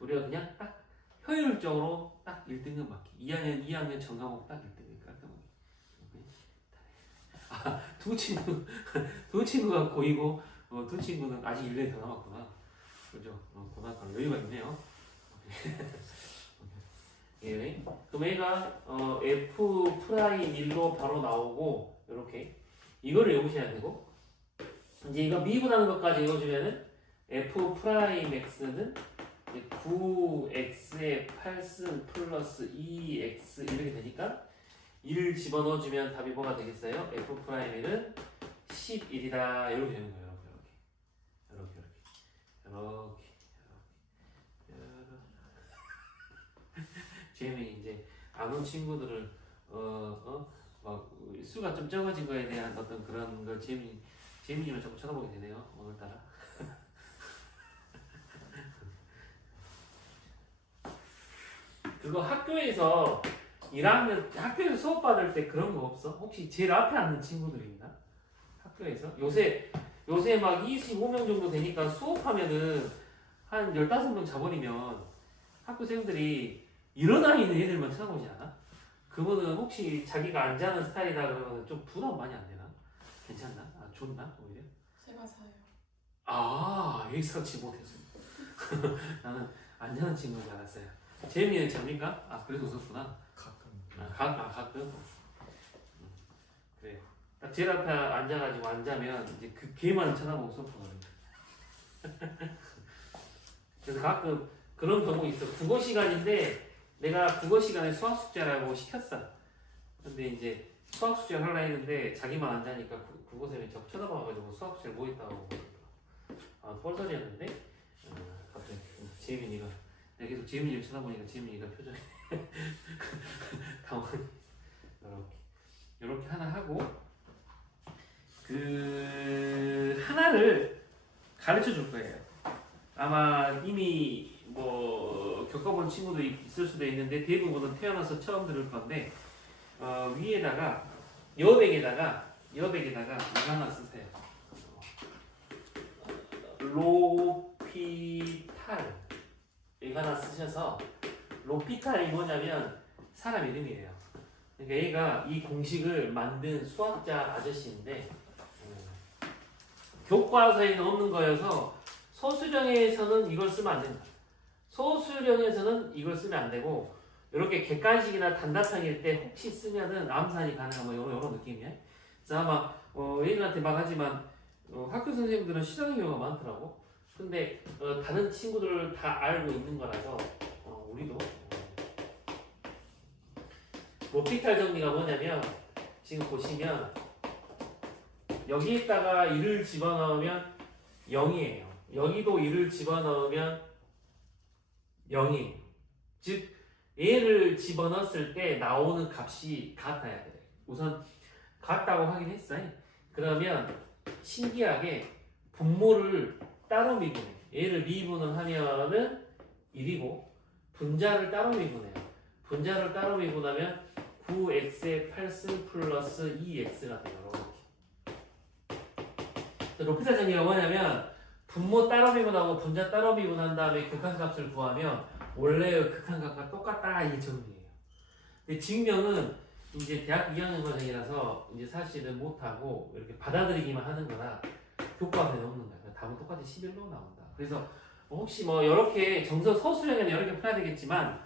우리가 그냥 딱 효율적으로 딱 1등급 맞기 2학년 전과목 딱 1등급 깔끔하게 두 친구가 고이고 두 친구는 아직 1년이 더 남았구나. 그죠? 고등학교는 여유가 있네요. 예. 그럼 얘가 F 프라임 1로 바로 나오고 이렇게 이거를 외우셔야 되고 이제 이거 미분하는 것까지 외워주면은 F 프라임 X는 9X의 8승 플러스 2X 이렇게 되니까 1 집어넣어주면 답이 뭐가 되겠어요? F 프라임 1은 11이다 이렇게 되는 거예요. 이렇게 재미 이제 안 온 친구들을 막 수가 좀 적어진 거에 대한 어떤 그런 걸 재미님을 자꾸 쳐다보게 되네요 오늘따라. 그거 학교에서 1학년 학교에서 수업 받을 때 그런 거 없어? 혹시 제일 앞에 앉는 친구들 있나? 학교에서 요새 막 25명 정도 되니까 수업하면은 한 15명 잡아버리면 학교생들이 일어나 있는 애들만 쳐다보지 않아? 그거는 혹시 자기가 안 자는 스타일이다 그러면 좀 부담 많이 안 되나? 괜찮나? 아, 좋나? 오히려? 제가 자요. 아, 예상치 못했어. 나는 안 자는 친구인 줄 알았어요. 재미는 잡니까? 아, 그래서 웃었구나. 가끔? 그래요. 딱 제일 앞에 앉아가지고 앉으면 이제 그 걔만 쳐다보고 수업하거든요. 그래서 가끔 그런 경우 있어. 국어 시간인데 내가 국어 시간에 수학 숙제라고 시켰어. 근데 이제 수학 숙제를 하려 했는데 자기만 앉으니까 국어쌤이 자꾸 쳐다봐가지고 수학 숙제를 뭐 했다고 아, 뻘소리였는데 갑자기 재민이가 내가 계속 재민이를 쳐다보니까 재민이가 표정이 당황. 이렇게 하나 하고 그 하나를 가르쳐 줄 거예요. 아마 이미 뭐 겪어본 친구도 있을 수도 있는데 대부분은 태어나서 처음 들을 건데 위에다가 여백에다가 이거 하나 쓰세요. 로피탈 이거 하나 쓰셔서 로피탈이 뭐냐면 사람 이름이에요. 그러니까 얘가 이 공식을 만든 수학자 아저씨인데 교과서에는 없는 거여서 소수령에서는 이걸 쓰면 안 된다. 소수령에서는 이걸 쓰면 안 되고 이렇게 객관식이나 단답형일 때 혹시 쓰면은 암산이 가능한 뭐 이런 느낌이에요. 그래서 아마 얘들한테 말하지만 학교 선생님들은 싫어하는 경우가 많더라고. 근데 다른 친구들 다 알고 있는 거라서 우리도 로피탈 정리가 뭐냐면 지금 보시면 여기에다가 1을 집어넣으면 0이에요. 여기도 1을 집어넣으면 0이에요. 즉 얘를 집어넣었을 때 나오는 값이 같아야 돼. 우선 같다고 확인했어요. 그러면 신기하게 분모를 따로 미분해. 얘를 미분을 하면은 1이고 분자를 따로 미분해요. 분자를 따로 미분하면 9x의 8승 플러스 2x가 돼요. 이렇게. 로피탈 정리가 뭐냐면 분모 따로 미분하고 분자 따로 미분한 다음에 극한값을 구하면 원래의 극한값과 똑같다 이게 정리예요. 근데 증명은 이제 대학 2학년 과정이라서 이제 사실은 못하고 이렇게 받아들이기만 하는 거라 교과서에 없는 거야. 답은 똑같이 11로 나온다. 그래서 혹시 뭐 이렇게 정서 서술형에는 이렇게 풀어야 되겠지만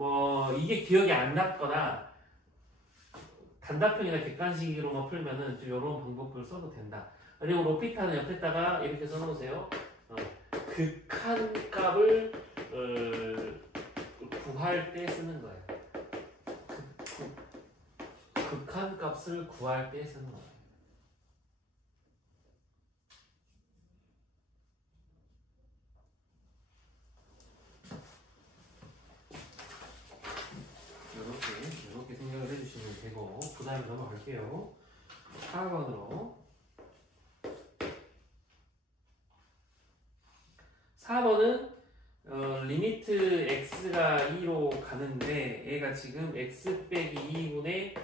뭐 이게 기억이 안 났거나 단답형이나 객관식으로만 풀면은 좀 이런 방법을 써도 된다. 아니면 로피타는 옆에다가 이렇게 써놓으세요. 극한값을 구할 때 쓰는 거예요. 극한값을 구할 때 쓰는 거예요. 이렇게 생각을 해주시면 되고, 그 다음에 넘어갈게요. 4번으로. 4번은 리미트 x가 2로 가는데 얘가 지금 x 빼기 2분의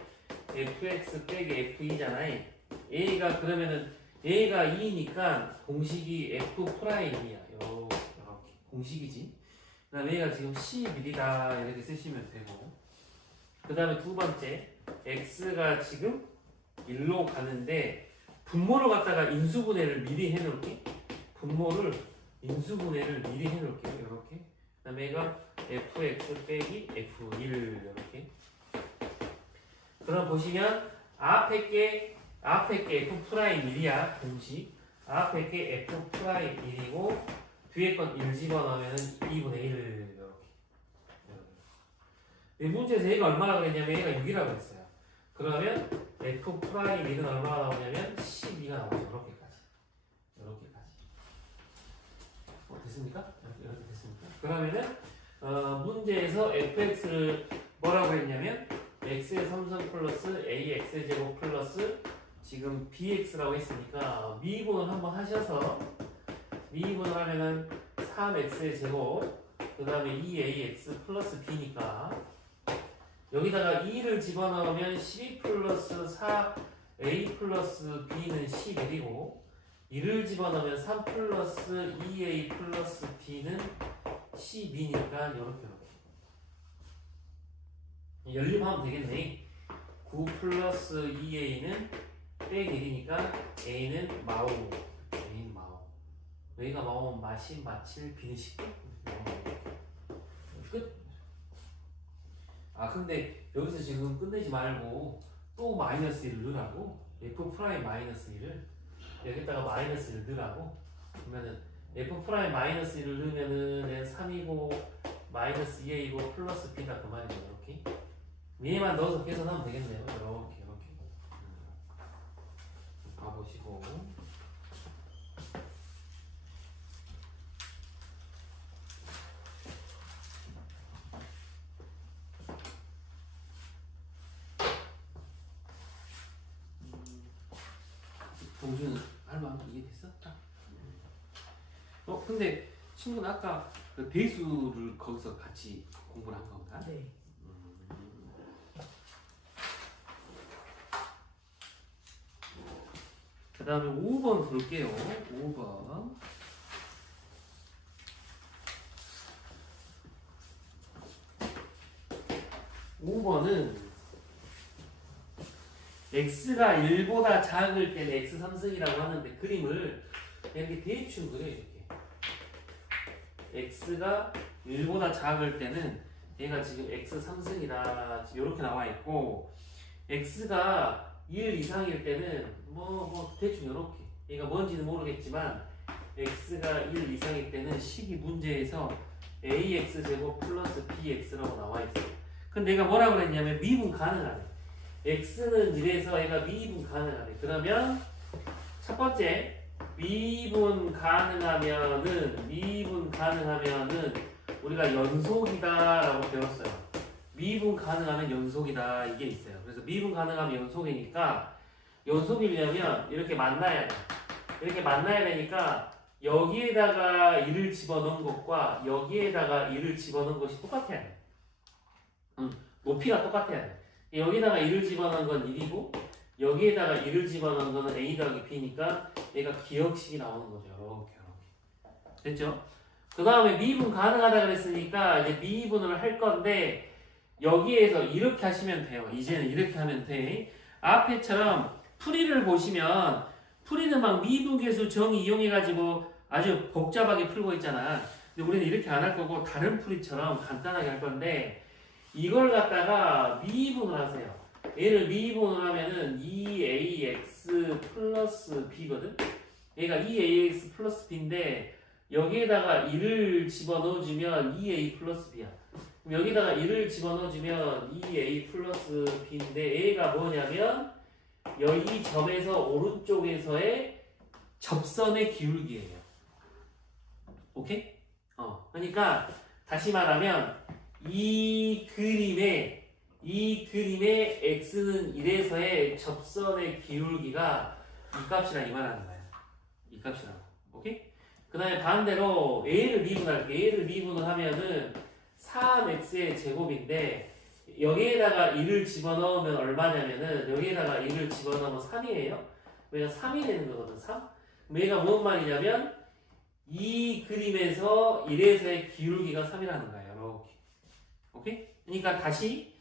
fx 빼기 f2잖아요. 얘가 그러면은 얘가 2니까 공식이 f 프라임이야. 이렇게 공식이지. 그 다음에 얘가 지금 11이다 이렇게 쓰시면 되고, 그 다음에 두 번째 x가 지금 1로 가는데 분모를 갖다가 인수분해를 미리 해놓을게. 분모를 인수분해를 미리 해놓을게요. 이렇게. 그 다음에 얘가 fx 빼기 f1 이렇게. 그럼 보시면 앞에 게 f 프라임 1이야 공식. 앞에 게 f 프라임 1이고 뒤에 건 1 집어넣으면 2분의 1 이렇게. 이 문제에서 얘가 얼마나 그랬냐면 얘가 6이라고 했어요. 그러면 f 프라임 1은 얼마나 나오냐면 12가 나오죠. 이렇게까지. 됐습니까? 이렇게 됐습니까? 그러면은 문제에서 fx를 뭐라고 했냐면 x의 3성 플러스 ax 제곱 플러스 지금 bx라고 했으니까 미분을 한번 하셔서 미분을 하면은 3x의 제곱 그 다음에 2ax 플러스 b니까 여기다가 2를 집어넣으면 12 플러스 4a 플러스 b는 11이고 2를 집어넣으면 3 플러스 2a 플러스 b는 12니까 이렇게 연립하면 되겠네. 9 플러스 2a는 빼기 1이니까 a는 마오. a는 마오. 여기가 마오면 마시, 마칠, b는 10. 끝. 아 근데 여기서 지금 끝내지 말고 또 마이너스 1을 넣으라고. f 프라임 마이너스 1을 여기다가 마이너스 1을 넣으라고. 그러면은 f 프라임 마이너스 1을 넣으면은 3이고 마이너스 2a이고 플러스 b다 그 말이죠. 이렇게 위에만 넣어서 계산하면 되겠네요. 이렇게 가보시고 동준 할만 이해됐어? 근데 친구는 아까 그 배수를 거기서 같이 공부를 한 건가? 네. 그 다음에 5번 볼게요. 5번. x가 1보다 작을 때는 x 3승이라고 하는데 그림을 이렇게 대충 그려요. 이렇게 x가 1보다 작을 때는 얘가 지금 x 3승이다 이렇게 나와 있고 x가 1 이상일 때는 뭐 대충 이렇게 얘가 뭔지는 모르겠지만 x가 1 이상일 때는 식이 문제에서 ax 제곱 플러스 bx라고 나와 있어요. 근데 내가 뭐라 그랬냐면 미분 가능하네. x는 1에서 얘가 미분 가능하네. 그러면 첫 번째 미분 가능하면은 우리가 연속이다라고 배웠어요. 미분 가능하면 연속이다 이게 있어요. 그래서 미분 가능하면 연속이니까 연속이려면 이렇게 만나야 돼. 이렇게 만나야 되니까 여기에다가 1을 집어넣은 것과 여기에다가 1을 집어넣은 것이 똑같아야 돼. 높이가 똑같아야 돼. 여기다가 1을 집어넣은 건 1이고 여기에다가 1을 집어넣은 거는 a 더하기 b니까 얘가 기억식이 나오는 거죠. 이렇게. 됐죠? 그 다음에 미분 가능하다 그랬으니까 이제 미분을 할 건데 여기에서 이렇게 하시면 돼요. 이제는 이렇게 하면 돼. 앞에처럼 풀이를 보시면 풀이는 막 미분계수 정의 이용해가지고 아주 복잡하게 풀고 있잖아. 근데 우리는 이렇게 안 할 거고 다른 풀이처럼 간단하게 할 건데 이걸 갖다가 미분을 하세요. 얘를 미분을 하면은 2ax 플러스 b거든. 얘가 2ax 플러스 b인데 여기에다가 1을 집어넣어주면 2a 플러스 b야. 그럼 여기다가 1을 집어넣어주면 2a 플러스 b인데 a가 뭐냐면 여기 점에서 오른쪽에서의 접선의 기울기예요. 오케이? 그러니까 다시 말하면 이 그림의 x는 1에서의 접선의 기울기가 이 값이랑 이만하는 거야. 이 값이랑. 오케이? 그 다음에 반대로 a를 미분할게. a를 미분을 하면은 3x의 제곱인데 여기에다가 1을 집어넣으면 얼마냐면은 여기에다가 1을 집어넣으면 3이에요. 왜냐면 3이 되는 거거든. 3. 그럼 얘가 뭔 말이냐면 이 그림에서 1에서의 기울기가 3이라는 거예요. 이렇게. 오케이? 그러니까 다시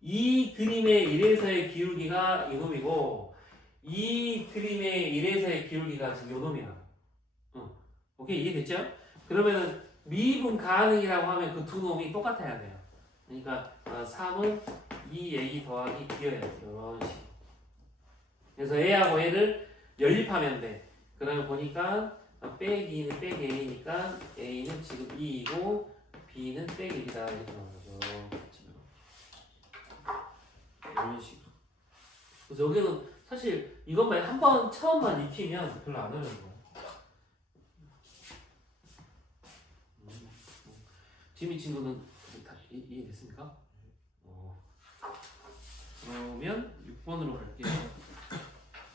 이 그림의 1에서의 기울기가 이놈이고 이 그림의 1에서의 기울기가 지금 요놈이야. 오케이? 이해됐죠? 그러면은 미분 가능이라고 하면 그 두 놈이 똑같아야 돼요. 그러니까 3은 2a 더하기 b여야 돼. 이런 식으로. 그래서 a하고 a를 연립하면 돼. 그러면 보니까 빼기는 빼기 a니까 a는 지금 2이고 b는 빼기 1이다. 이렇게 나오는 거죠. 이런 식으로. 그래서 여기는 사실 이것만 한 번 처음만 익히면 별로 안 어려운 거예요. 지미 친구는 다 이해됐습니까? 그러면 6번으로 갈게요.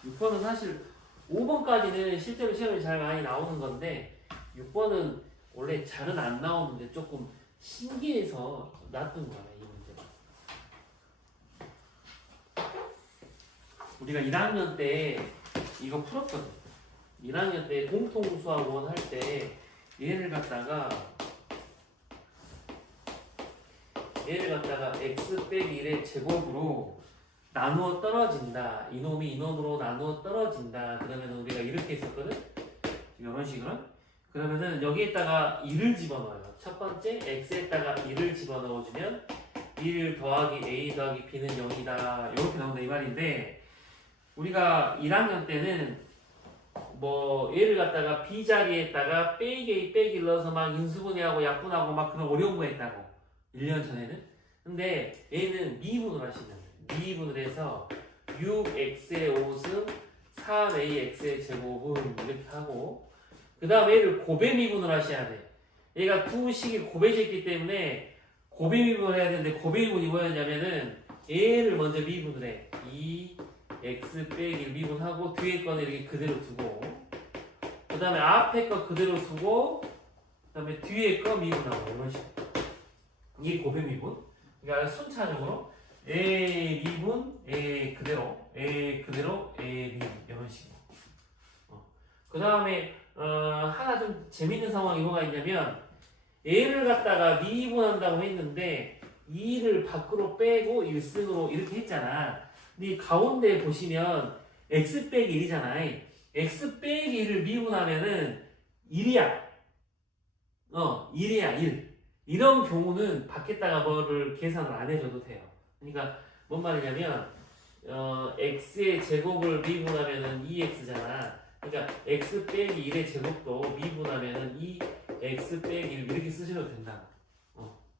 6번은 사실 5번까지는 실제로 시험에 잘 많이 나오는 건데 6번은 원래 잘은 안 나오는데 조금 신기해서 놨던 거야, 이 문제가. 우리가 1학년 때 이거 풀었거든. 1학년 때 공통수학 1 할 때 얘를 갖다가 x 빼기 1의 제곱으로 나누어 떨어진다. 이놈이 이놈으로 나누어 떨어진다. 그러면 우리가 이렇게 했었거든? 이런 식으로. 그러면은 여기에다가 1을 집어넣어요. 첫 번째 x에다가 1을 집어넣어주면 1 더하기 a 더하기 b는 0이다. 이렇게 나온다 이 말인데 우리가 1학년 때는 뭐 얘를 갖다가 b 자리에다가 빼기 a 빼기를 넣어서 막 인수분해하고 약분하고 막 그런 어려운 거 했다고. 1년 전에는. 근데 얘는 미분을 하시면 돼요. 미분을 해서 6x의 5승 3ax의 제곱은 이렇게 하고 그 다음에 얘를 고배 미분을 하셔야 돼. 얘가 두 식이 고배식이기 때문에 고배 미분을 해야 되는데 고배 미분이 뭐였냐면은 얘를 먼저 미분을 해. 2x 빼기 미분하고 뒤에 거는 이렇게 그대로 두고 그 다음에 앞에 거 그대로 두고 그 다음에 뒤에 거 미분하고 이런 식으로. 이게 고배 미분. 그러니까 순차적으로 A 미분, A 그대로, A 그대로, A 미분 이런 식으로. 그 다음에 하나 좀 재밌는 상황이 뭐가 있냐면 A를 갖다가 미분한다고 했는데 2를 밖으로 빼고 1승으로 이렇게 했잖아. 근데 이 가운데 보시면 X 빼기 1이잖아. X 빼기 1을 미분하면은 1이야. 1이야 1. 이런 경우는 밖에다가 뭐를 계산을 안 해줘도 돼요. 그러니까 뭔 말이냐면 x의 제곱을 미분하면은 2x잖아. 그러니까 x 빼기 1의 제곱도 미분하면은 2x 빼기 1 이렇게 쓰셔도 된다.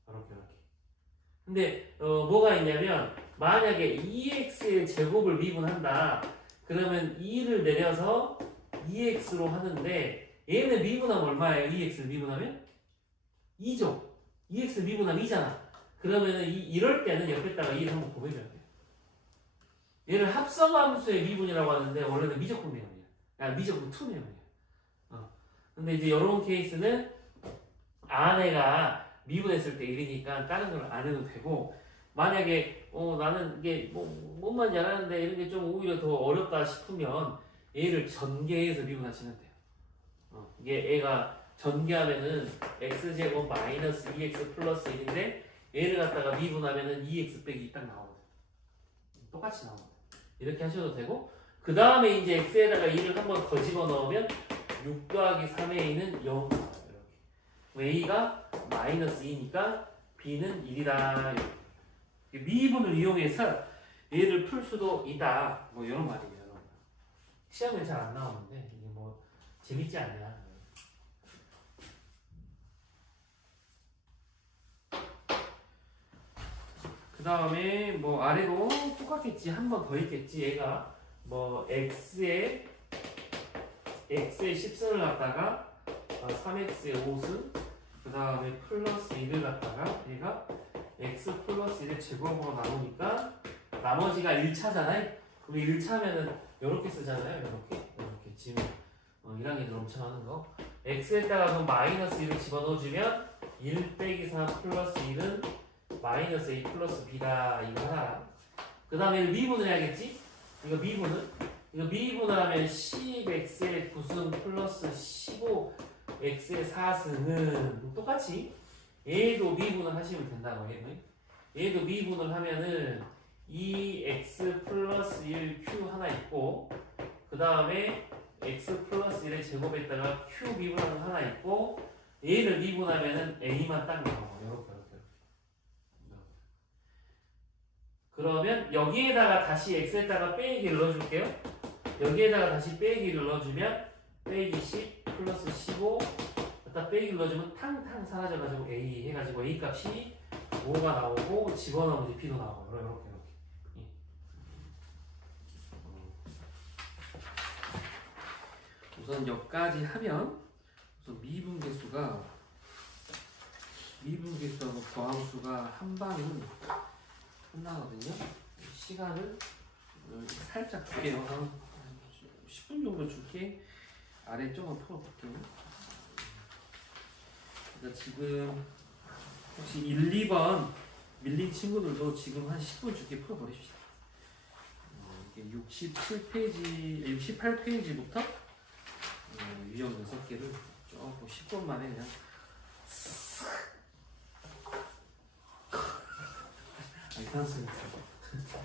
이렇게. 근데 뭐가 있냐면 만약에 2x의 제곱을 미분한다. 그러면 2를 내려서 2x로 하는데 얘는 미분하면 얼마예요? 2x를 미분하면? 2죠. 2x 미분하면 2잖아. 그러면은 이럴 때는 옆에다가 2를 한번 곱해줘야 돼요. 얘를 합성함수의 미분이라고 하는데 원래는 미적분 내용이야. 미적분 2 내용이야. 근데 이제 이런 케이스는 아내가 미분했을 때 1이니까 다른 걸 안 해도 되고 만약에 나는 이게 뭔만 잘하는데 이런 게 좀 오히려 더 어렵다 싶으면 얘를 전개해서 미분하시면 돼요. 이게 애가 전개하면은 x제곱 마이너스 2x 플러스 1인데 얘를 갖다가 미분하면은 2x 빼기 딱 나오거든. 똑같이 나오거든. 이렇게 하셔도 되고 그 다음에 이제 x에다가 2를 한 번 더 집어넣으면 6 더하기 3의 a는 0 나와요. 이렇게. a가 마이너스 2니까 b는 1이다. 미분을 이용해서 얘를 풀 수도 있다. 뭐 이런 말이에요. 여러분. 시험에 잘 안 나오는데 이게 뭐 재밌지 않냐. 그 다음에 뭐 아래로 똑같겠지. 한 번 더 있겠지. 얘가 뭐 x에 10승을 갖다가 3x에 5승 그 다음에 플러스 1을 갖다가 얘가 x 플러스 1의 제곱으로 나오니까 나머지가 1차잖아요. 그럼 1차면은 이렇게 쓰잖아요. 이렇게 지금 1학년들 엄청 하는 거. x에다가 그럼 마이너스 1을 집어넣어주면 1 빼기 3 플러스 1은 마이너스 a 플러스 b다. 이거 하나. 그 다음에 미분을 해야겠지? 이거 미분을 하면 10x의 9승 플러스 15x의 4승은 똑같이 얘도 미분을 하시면 된다고 해요. 얘도 미분을 하면은 2x 플러스 1q 하나 있고 그 다음에 x 플러스 1의 제곱에다가 q 미분하는 하나 있고 얘를 미분하면은 a만 딱 나오고 이렇게. 그러면 여기에다가 다시 x에다가 빼기를 넣어줄게요. 여기에다가 다시 빼기를 넣어주면 빼기 10 플러스 15 갖다 빼기를 넣어주면 탕탕 사라져가지고 a 해가지고 a 값이 5가 나오고 집어넣으면 이제 b도 나오고 이렇게. 우선 여기까지 하면 우선 미분계수하고 더함수가 한 방은 끝나거든요. 시간을 살짝 줄게요. 한 10분 정도 줄게. 아래 쪽은 풀어볼게요. 그러니까 지금 혹시 1, 2번 밀린 친구들도 지금 한 10분 줄게 풀어버립시다. 이게 67페이지, 68페이지부터 유형 6개를 조금 10분 만에 그냥 이상한 소리 했어.